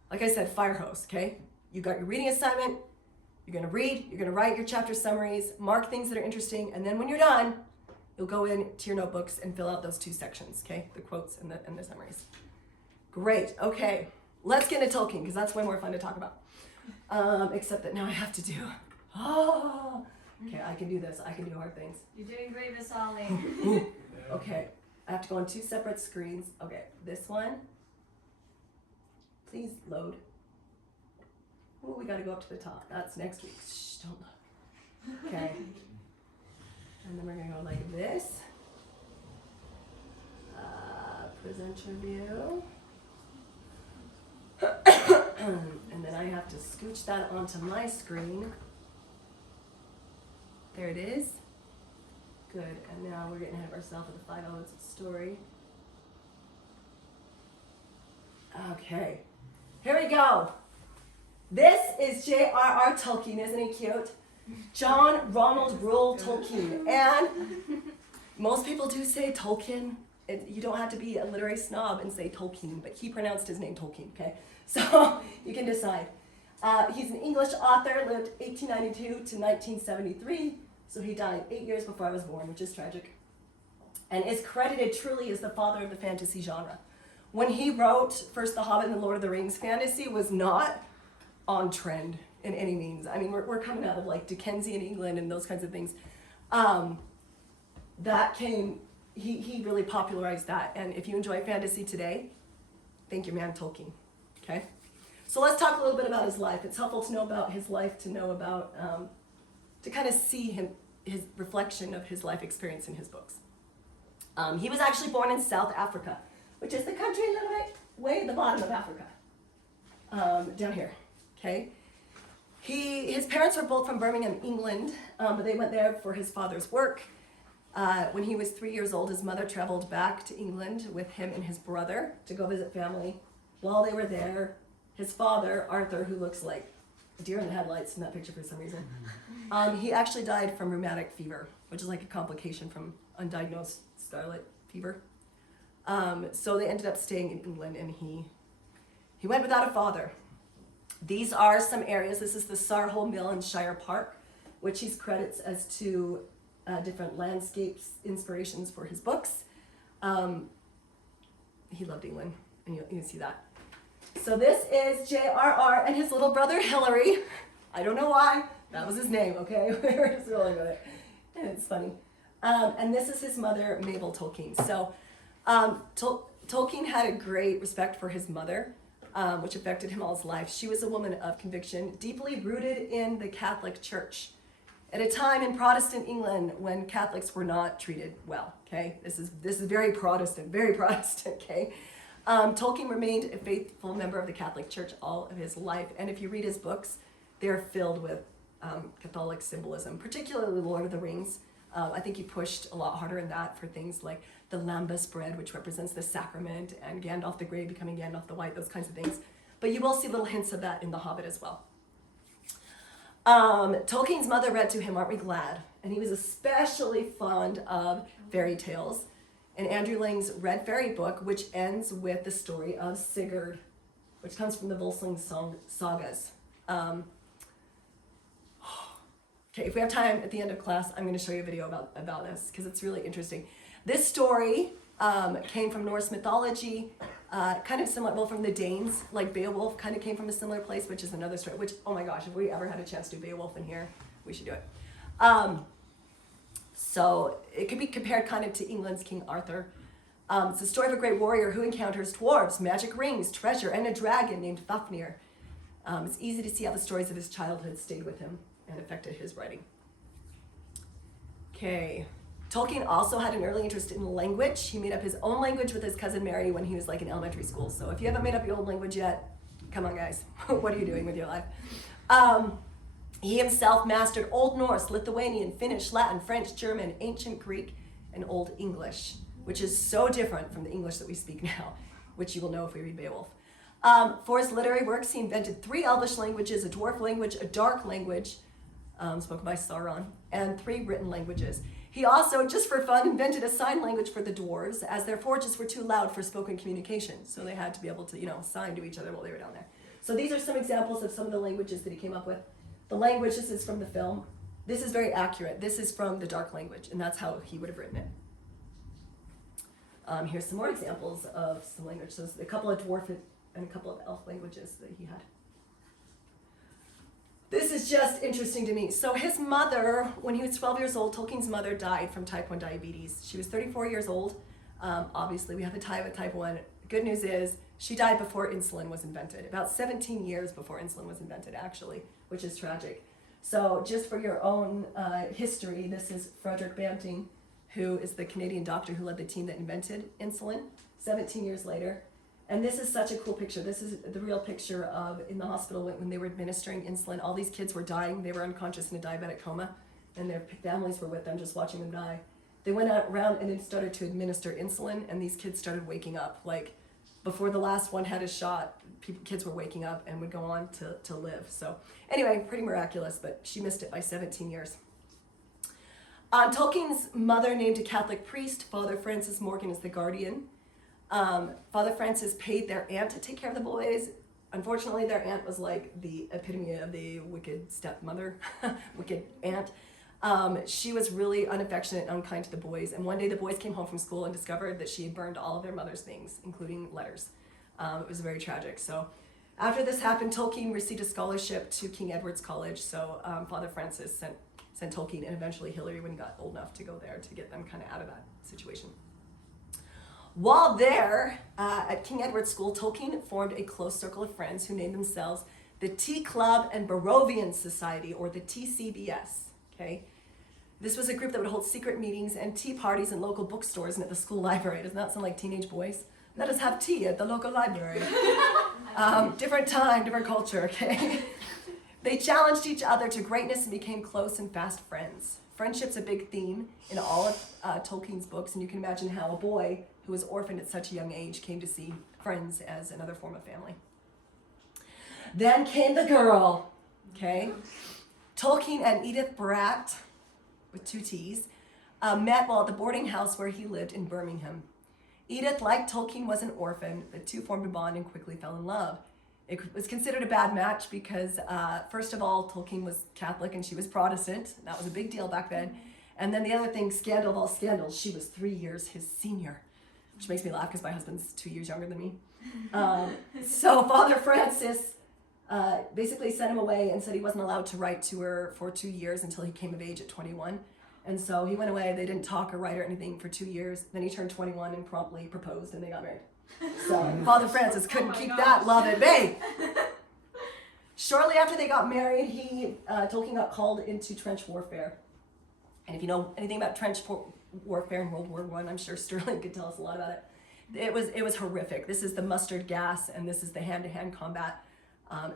Like I said, fire hose, okay? You got your reading assignment, you're gonna read, you're gonna write your chapter summaries, mark things that are interesting, and then when you're done, you'll go into your notebooks and fill out those 2 sections, okay? The quotes and the summaries. Great, okay. Let's get into Tolkien, because that's way more fun to talk about. Except that now I have to do, okay, I can do this. I can do hard things. You're doing great, Miss Holly. Okay, I have to go on 2 separate screens. Okay, this one. Please load. Oh, we gotta go up to the top. That's next week. Shh, don't look. Okay. And then we're gonna go like this. Presenter view. And then I have to scooch that onto my screen. There it is. Good, and now we're getting ahead of ourselves with the 5 elements of story. Okay, here we go. This is J.R.R. Tolkien, isn't he cute? John Ronald Reuel Tolkien. And most people do say Tolkien. You don't have to be a literary snob and say Tolkien, but he pronounced his name Tolkien, okay? So you can decide. He's an English author, lived 1892 to 1973, so he died 8 years before I was born, which is tragic, and is credited truly as the father of the fantasy genre. When he wrote first The Hobbit and the Lord of the Rings, fantasy was not on trend in any means. I mean, we're coming out of like Dickensian England and those kinds of things. That came, he really popularized that, and if you enjoy fantasy today, thank your man Tolkien, okay? So let's talk a little bit about his life. It's helpful to know about his life, to know about, to kind of see his reflection of his life experience in his books. He was actually born in South Africa, which is the country a little bit way at the bottom of Africa, down here, okay? His parents were both from Birmingham, England, but they went there for his father's work. When he was 3 years old, his mother traveled back to England with him and his brother to go visit family. While they were there, his father, Arthur, who looks like a deer in the headlights in that picture for some reason, he actually died from rheumatic fever, which is like a complication from undiagnosed scarlet fever. So they ended up staying in England, and he went without a father. These are some areas. This is the Sarhole Mill in Shire Park, which he credits as 2 different landscapes, inspirations for his books. He loved England, and you can see that. So this is J.R.R. and his little brother Hilary. I don't know why. That was his name, okay? We were just rolling with it. And it's funny. And this is his mother, Mabel Tolkien. So Tolkien had a great respect for his mother, which affected him all his life. She was a woman of conviction, deeply rooted in the Catholic Church, at a time in Protestant England when Catholics were not treated well, okay? This is very Protestant, okay? Tolkien remained a faithful member of the Catholic Church all of his life, and if you read his books, they're filled with Catholic symbolism, particularly Lord of the Rings. I think he pushed a lot harder in that for things like the lambus bread, which represents the sacrament, and Gandalf the Grey becoming Gandalf the White, those kinds of things. But you will see little hints of that in The Hobbit as well. Tolkien's mother read to him, aren't we glad? And he was especially fond of fairy tales. And Andrew Lang's Red Fairy book, which ends with the story of Sigurd, which comes from the Volsung sagas. Okay, if we have time at the end of class, I'm going to show you a video about this, because it's really interesting. This story came from Norse mythology, kind of similar, well, from the Danes, like Beowulf kind of came from a similar place, which is another story, which, oh my gosh, if we ever had a chance to do Beowulf in here, we should do it. So it could be compared kind of to England's King Arthur. It's the story of a great warrior who encounters dwarves, magic rings, treasure, and a dragon named Fafnir. It's easy to see how the stories of his childhood stayed with him and affected his writing. Okay. Tolkien also had an early interest in language. He made up his own language with his cousin Mary when he was like in elementary school. So if you haven't made up your own language yet, come on guys, what are you doing with your life? He himself mastered Old Norse, Lithuanian, Finnish, Latin, French, German, Ancient Greek, and Old English, which is so different from the English that we speak now, which you will know if we read Beowulf. For his literary works, he invented 3 Elvish languages, a dwarf language, a dark language, spoken by Sauron, and 3 written languages. He also, just for fun, invented a sign language for the dwarves, as their forges were too loud for spoken communication. So they had to be able to, sign to each other while they were down there. So these are some examples of some of the languages that he came up with. The language, this is from the film. This is very accurate. This is from the dark language, and that's how he would have written it. Here's some more examples of some languages. So a couple of dwarf and a couple of elf languages that he had. This is just interesting to me. So his mother, when he was 12 years old, Tolkien's mother died from type 1 diabetes. She was 34 years old. Obviously, we have a tie with type 1. Good news is she died before insulin was invented, about 17 years before insulin was invented, actually, which is tragic. So just for your own history, this is Frederick Banting, who is the Canadian doctor who led the team that invented insulin 17 years later. And this is such a cool picture. This is the real picture of in the hospital when they were administering insulin. All these kids were dying. They were unconscious in a diabetic coma, and their families were with them just watching them die. They went out around and then started to administer insulin, and these kids started waking up. Like before the last one had a shot, kids were waking up and would go on to live. So anyway, pretty miraculous, but she missed it by 17 years. Tolkien's mother named a Catholic priest. Father Francis Morgan is the guardian. Father Francis paid their aunt to take care of the boys. Unfortunately, their aunt was like the epitome of the wicked stepmother, wicked aunt. She was really unaffectionate and unkind to the boys. And one day the boys came home from school and discovered that she had burned all of their mother's things, including letters. It was very tragic. So after this happened, Tolkien received a scholarship to King Edward's College. So Father Francis sent Tolkien and eventually Hilary when he got old enough to go there to get them kind of out of that situation. While there at King Edward's School, Tolkien formed a close circle of friends who named themselves the Tea Club and Barovian Society, or the TCBS, okay? This was a group that would hold secret meetings and tea parties in local bookstores and at the school library. Doesn't that sound like teenage boys? Let us have tea at the local library. Different time, different culture, okay? They challenged each other to greatness and became close and fast friends. Friendship's a big theme in all of Tolkien's books, and you can imagine how a boy who was orphaned at such a young age came to see friends as another form of family. Then came the girl, okay? Tolkien and Edith Bratt, with 2 T's, met while at the boarding house where he lived in Birmingham. Edith, like Tolkien, was an orphan. The two formed a bond and quickly fell in love. It was considered a bad match because, first of all, Tolkien was Catholic and she was Protestant. That was a big deal back then. And then the other thing, scandal of all scandals, she was 3 years his senior, which makes me laugh because my husband's 2 years younger than me. So Father Francis basically sent him away and said he wasn't allowed to write to her for 2 years until he came of age at 21. And so he went away. They didn't talk or write or anything for 2 years. Then he turned 21 and promptly proposed and they got married. So Father Francis couldn't keep that love at bay. Shortly after they got married, Tolkien got called into trench warfare. And if you know anything about trench warfare in World War I, I'm sure Sterling could tell us a lot about it. It was horrific. This is the mustard gas, and this is the hand-to-hand combat.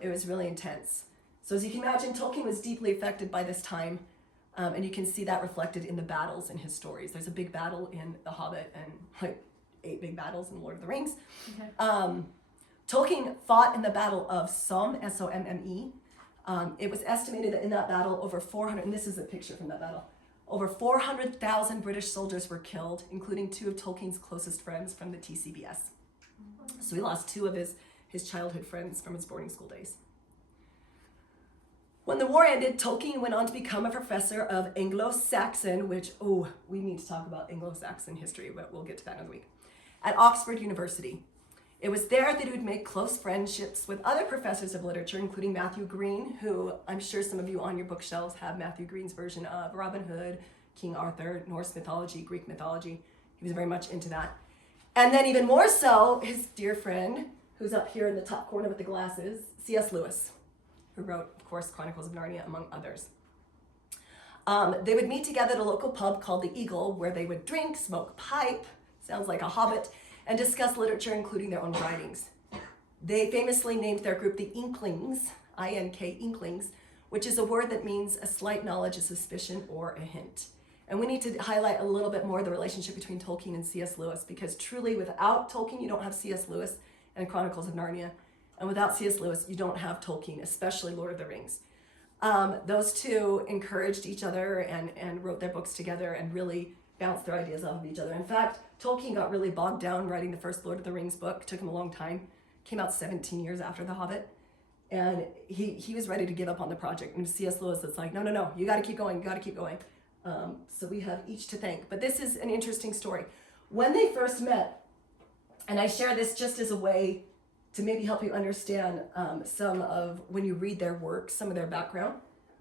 It was really intense. So as you can imagine, Tolkien was deeply affected by this time, and you can see that reflected in the battles in his stories. There's a big battle in The Hobbit, and like 8 big battles in Lord of the Rings. Okay. Tolkien fought in the Battle of Somme, S-O-M-M-E. It was estimated that in that battle, over 400, and this is a picture from that battle, over 400,000 British soldiers were killed, including 2 of Tolkien's closest friends from the TCBS. So he lost 2 of his childhood friends from his boarding school days. When the war ended, Tolkien went on to become a professor of Anglo-Saxon, which, we need to talk about Anglo-Saxon history, but we'll get to that another week, at Oxford University. It was there that he would make close friendships with other professors of literature, including Matthew Green, who I'm sure some of you on your bookshelves have Matthew Green's version of Robin Hood, King Arthur, Norse mythology, Greek mythology. He was very much into that. And then even more so, his dear friend, who's up here in the top corner with the glasses, C.S. Lewis, who wrote, of course, Chronicles of Narnia, among others. They would meet together at a local pub called the Eagle, where they would drink, smoke a pipe, sounds like a Hobbit, and discuss literature, including their own writings. They famously named their group the Inklings, I-N-K, Inklings, which is a word that means a slight knowledge, a suspicion, or a hint. And we need to highlight a little bit more the relationship between Tolkien and C.S. Lewis, because truly without Tolkien, you don't have C.S. Lewis and Chronicles of Narnia. And without C.S. Lewis, you don't have Tolkien, especially Lord of the Rings. Those two encouraged each other and wrote their books together and really bounced their ideas off of each other. In fact, Tolkien got really bogged down writing the first Lord of the Rings book. It took him a long time. Came out 17 years after The Hobbit. And he was ready to give up on the project. And C.S. Lewis was like, no, you got to keep going, so we have each to thank. But this is an interesting story. When they first met, and I share this just as a way to maybe help you understand some of, when you read their work, some of their background.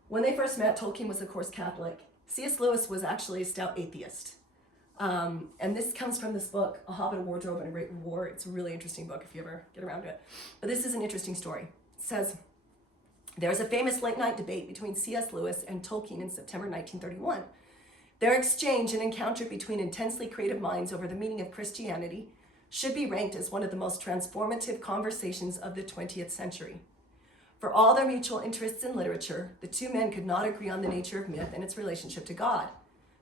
When they first met, Tolkien was, of course, Catholic. C.S. Lewis was actually a stout atheist. And this comes from this book, A Hobbit, a Wardrobe, and a Great War. It's a really interesting book if you ever get around to it. But this is an interesting story. It says, there's a famous late-night debate between C.S. Lewis and Tolkien in September 1931. Their exchange and encounter between intensely creative minds over the meaning of Christianity should be ranked as one of the most transformative conversations of the 20th century. For all their mutual interests in literature, the two men could not agree on the nature of myth and its relationship to God.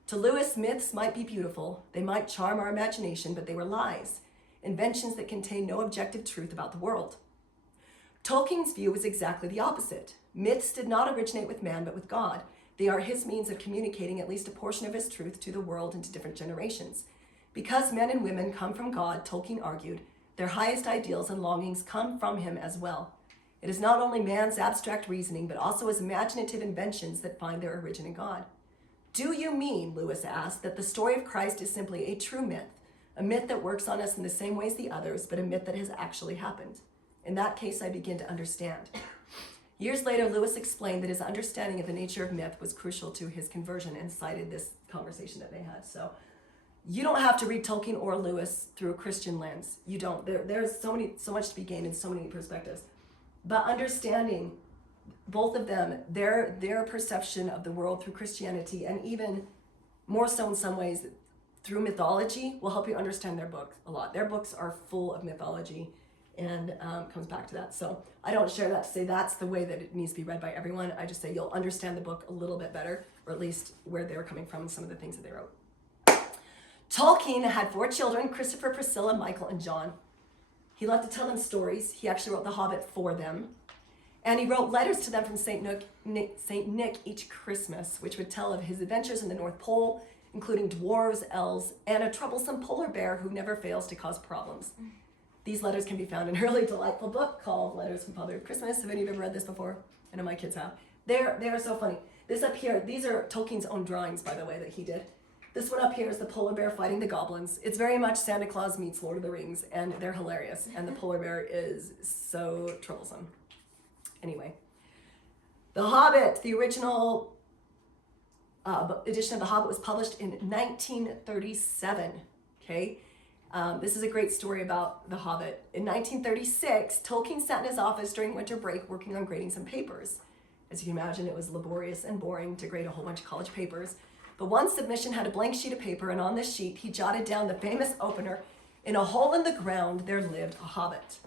To Lewis, myths might be beautiful, they might charm our imagination, but they were lies, inventions that contain no objective truth about the world. Tolkien's view was exactly the opposite. Myths did not originate with man, but with God. They are his means of communicating at least a portion of his truth to the world and to different generations. Because men and women come from God, Tolkien argued, their highest ideals and longings come from him as well. It is not only man's abstract reasoning, but also his imaginative inventions that find their origin in God. Do you mean, Lewis asked, that the story of Christ is simply a true myth, a myth that works on us in the same way as the others, but a myth that has actually happened? In that case, I begin to understand. Years later, Lewis explained that his understanding of the nature of myth was crucial to his conversion and cited this conversation that they had. So you don't have to read Tolkien or Lewis through a Christian lens. You don't. There's so much to be gained in so many perspectives. But understanding both of them, their perception of the world through Christianity, and even more so in some ways through mythology, will help you understand their book a lot. Their books are full of mythology and comes back to that. So I don't share that to say that's the way that it needs to be read by everyone. I just say you'll understand the book a little bit better, or at least where they're coming from and some of the things that they wrote. Tolkien had 4 children, Christopher, Priscilla, Michael, and John. He loved to tell them stories. He actually wrote The Hobbit for them. And he wrote letters to them from Saint Nick each Christmas, which would tell of his adventures in the North Pole, including dwarves, elves, and a troublesome polar bear who never fails to cause problems. These letters can be found in a really delightful book called Letters from Father of Christmas. Have any of you ever read this before? I know my kids have. They are so funny. This up here, these are Tolkien's own drawings, by the way, that he did. This one up here is the polar bear fighting the goblins. It's very much Santa Claus meets Lord of the Rings, and they're hilarious. And the polar bear is so troublesome. Anyway, The Hobbit, the original edition of The Hobbit, was published in 1937. Okay, this is a great story about The Hobbit. In 1936, Tolkien sat in his office during winter break working on grading some papers. As you can imagine, it was laborious and boring to grade a whole bunch of college papers. But one submission had a blank sheet of paper, and on this sheet, he jotted down the famous opener, "In a hole in the ground, there lived a hobbit."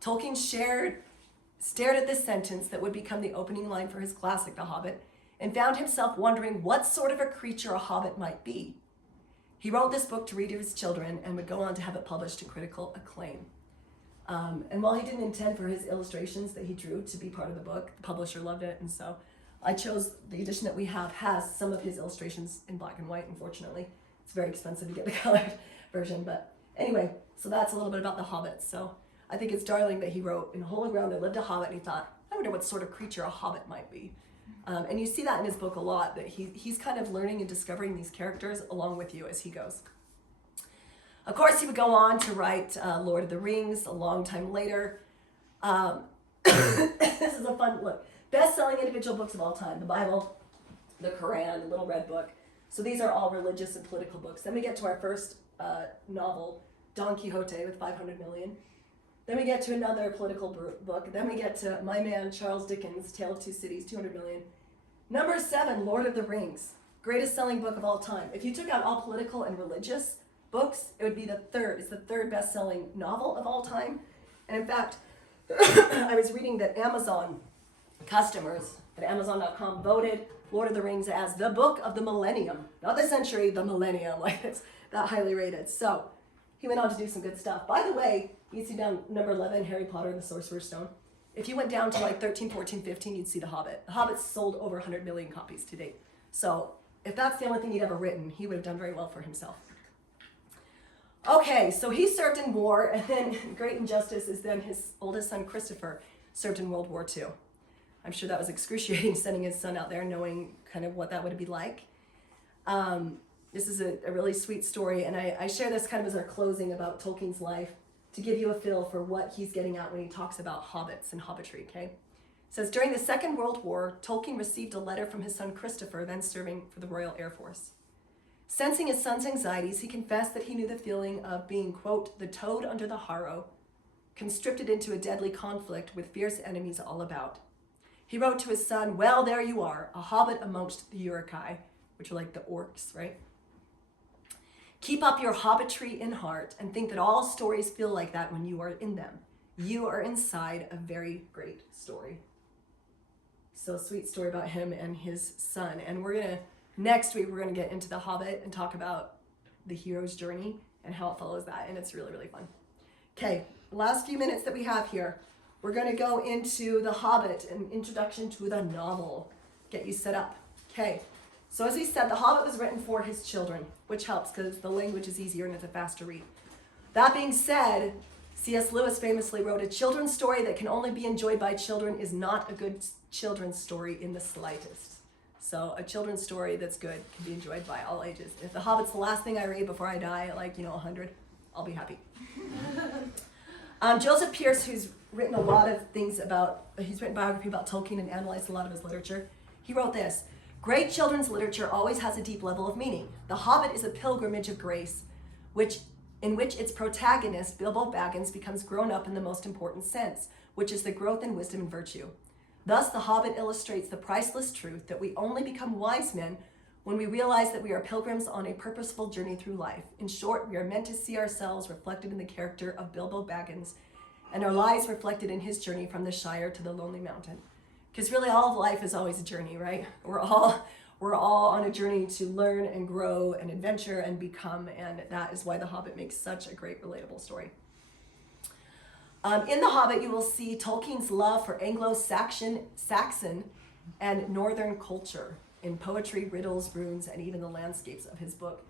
Tolkien stared at this sentence that would become the opening line for his classic, The Hobbit, and found himself wondering what sort of a creature a hobbit might be. He wrote this book to read to his children and would go on to have it published to critical acclaim. And while he didn't intend for his illustrations that he drew to be part of the book, the publisher loved it, and so I chose the edition that we have has some of his illustrations in black and white, unfortunately. It's very expensive to get the colored version, but anyway, so that's a little bit about the Hobbit. So I think it's darling that he wrote, "In a hole in the ground there lived a hobbit," and he thought, I wonder what sort of creature a hobbit might be. And you see that in his book a lot, that he's kind of learning and discovering these characters along with you as he goes. Of course, he would go on to write Lord of the Rings a long time later. This is a fun look. Best-selling individual books of all time: the Bible, the Quran, the Little Red Book. So these are all religious and political books. Then we get to our first novel, Don Quixote, with 500 million. Then we get to another political book. Then we get to my man, Charles Dickens' Tale of Two Cities, 200 million. Number 7, Lord of the Rings, greatest selling book of all time. If you took out all political and religious books, it would be the third. It's the third best-selling novel of all time. And in fact, I was reading that Amazon customers at Amazon.com voted Lord of the Rings as the book of the millennium. Not the century, the millennium. Like, it's that highly rated. So he went on to do some good stuff. By the way, you see down number 11, Harry Potter and the Sorcerer's Stone. If you went down to like 13, 14, 15, you'd see The Hobbit. The Hobbit's sold over 100 million copies to date. So if that's the only thing he'd ever written, he would have done very well for himself. Okay, so he served in war, and then great injustice is then his oldest son, Christopher, served in World War II. I'm sure that was excruciating, sending his son out there, knowing kind of what that would be like. This is a really sweet story, and I share this kind of as our closing about Tolkien's life to give you a feel for what he's getting at when he talks about hobbits and hobbitry, okay? It says, during the Second World War, Tolkien received a letter from his son Christopher, then serving for the Royal Air Force. Sensing his son's anxieties, he confessed that he knew the feeling of being, quote, the toad under the harrow, constricted into a deadly conflict with fierce enemies all about. He wrote to his son, well, there you are, a hobbit amongst the Uruk-hai, which are like the orcs, right? Keep up your hobbitry in heart and think that all stories feel like that when you are in them. You are inside a very great story. So sweet story about him and his son. And next week, we're gonna get into The Hobbit and talk about the hero's journey and how it follows that. And it's really, really fun. Okay, last few minutes that we have here, we're gonna go into The Hobbit, an introduction to the novel. Get you set up. Okay, so as he said, The Hobbit was written for his children, which helps because the language is easier and it's a faster read. That being said, C.S. Lewis famously wrote, a children's story that can only be enjoyed by children is not a good children's story in the slightest. So a children's story that's good can be enjoyed by all ages. If The Hobbit's the last thing I read before I die at 100, I'll be happy. Joseph Pierce, who's written a lot of things he's written biography about Tolkien and analyzed a lot of his literature. He wrote this, great children's literature always has a deep level of meaning. The Hobbit is a pilgrimage of grace, in which its protagonist, Bilbo Baggins, becomes grown up in the most important sense, which is the growth in wisdom and virtue. Thus, The Hobbit illustrates the priceless truth that we only become wise men when we realize that we are pilgrims on a purposeful journey through life. In short, we are meant to see ourselves reflected in the character of Bilbo Baggins and our lives reflected in his journey from the Shire to the Lonely Mountain. Because really all of life is always a journey, right? We're all on a journey to learn and grow and adventure and become, and that is why The Hobbit makes such a great relatable story. In The Hobbit, you will see Tolkien's love for Anglo-Saxon and Northern culture in poetry, riddles, runes, and even the landscapes of his book.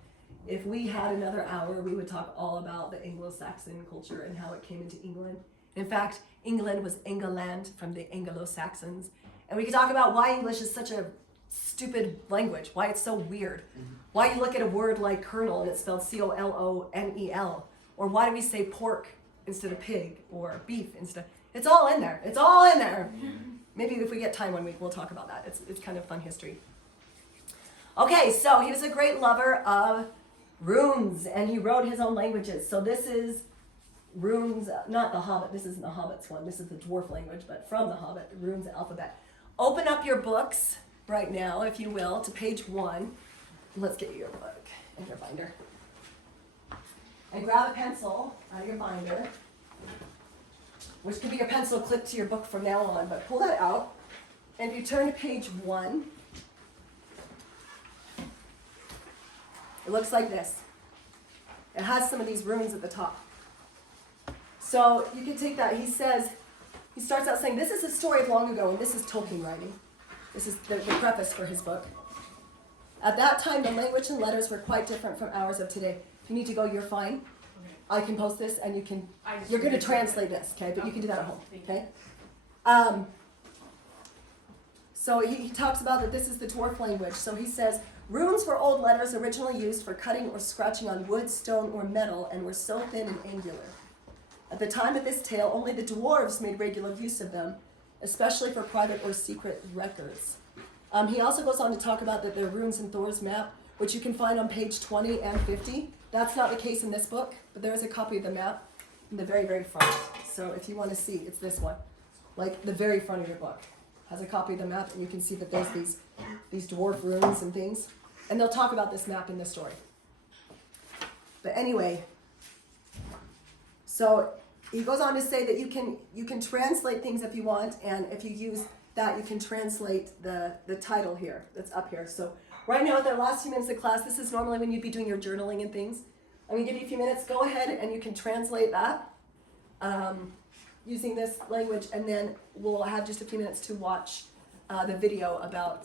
If we had another hour, we would talk all about the Anglo-Saxon culture and how it came into England. In fact, England was England from the Anglo-Saxons. And we could talk about why English is such a stupid language, why it's so weird. Why you look at a word like colonel and it's spelled C-O-L-O-N-E-L. Or why do we say pork instead of pig or beef instead? It's all in there. It's all in there. Maybe if we get time one week, we'll talk about that. It's kind of fun history. Okay, so he was a great lover of runes and he wrote his own languages. So this is runes, not the Hobbit. This isn't the Hobbit's one. This is the dwarf language, but from the Hobbit, the runes alphabet. Open up your books right now, if you will, to page 1. Let's get you your book and your binder. And grab a pencil out of your binder, which could be your pencil clipped to your book from now on, but pull that out. And if you turn to page 1, it looks like this. It has some of these runes at the top. So you can take that. He starts out saying, this is a story of long ago, and this is Tolkien writing. This is the preface for his book. At that time, the language and letters were quite different from ours of today. If you need to go, you're fine. Okay. I can post this, and you're going to translate this, okay? But you can do that at home, okay? So he talks about that this is the dwarf language. So he says, runes were old letters originally used for cutting or scratching on wood, stone, or metal, and were so thin and angular. At the time of this tale, only the dwarves made regular use of them, especially for private or secret records. He also goes on to talk about that there are runes in Thor's map, which you can find on page 20 and 50. That's not the case in this book, but there is a copy of the map in the very, very front. So if you want to see, it's this one. Like the very front of your book has a copy of the map, and you can see that there's these dwarf runes and things. And they'll talk about this map in this story. But anyway, so he goes on to say that you can translate things if you want, and if you use that, you can translate the title here that's up here. So right now, at the last few minutes of class, this is normally when you'd be doing your journaling and things. I'm gonna give you a few minutes. Go ahead and you can translate that using this language, and then we'll have just a few minutes to watch the video about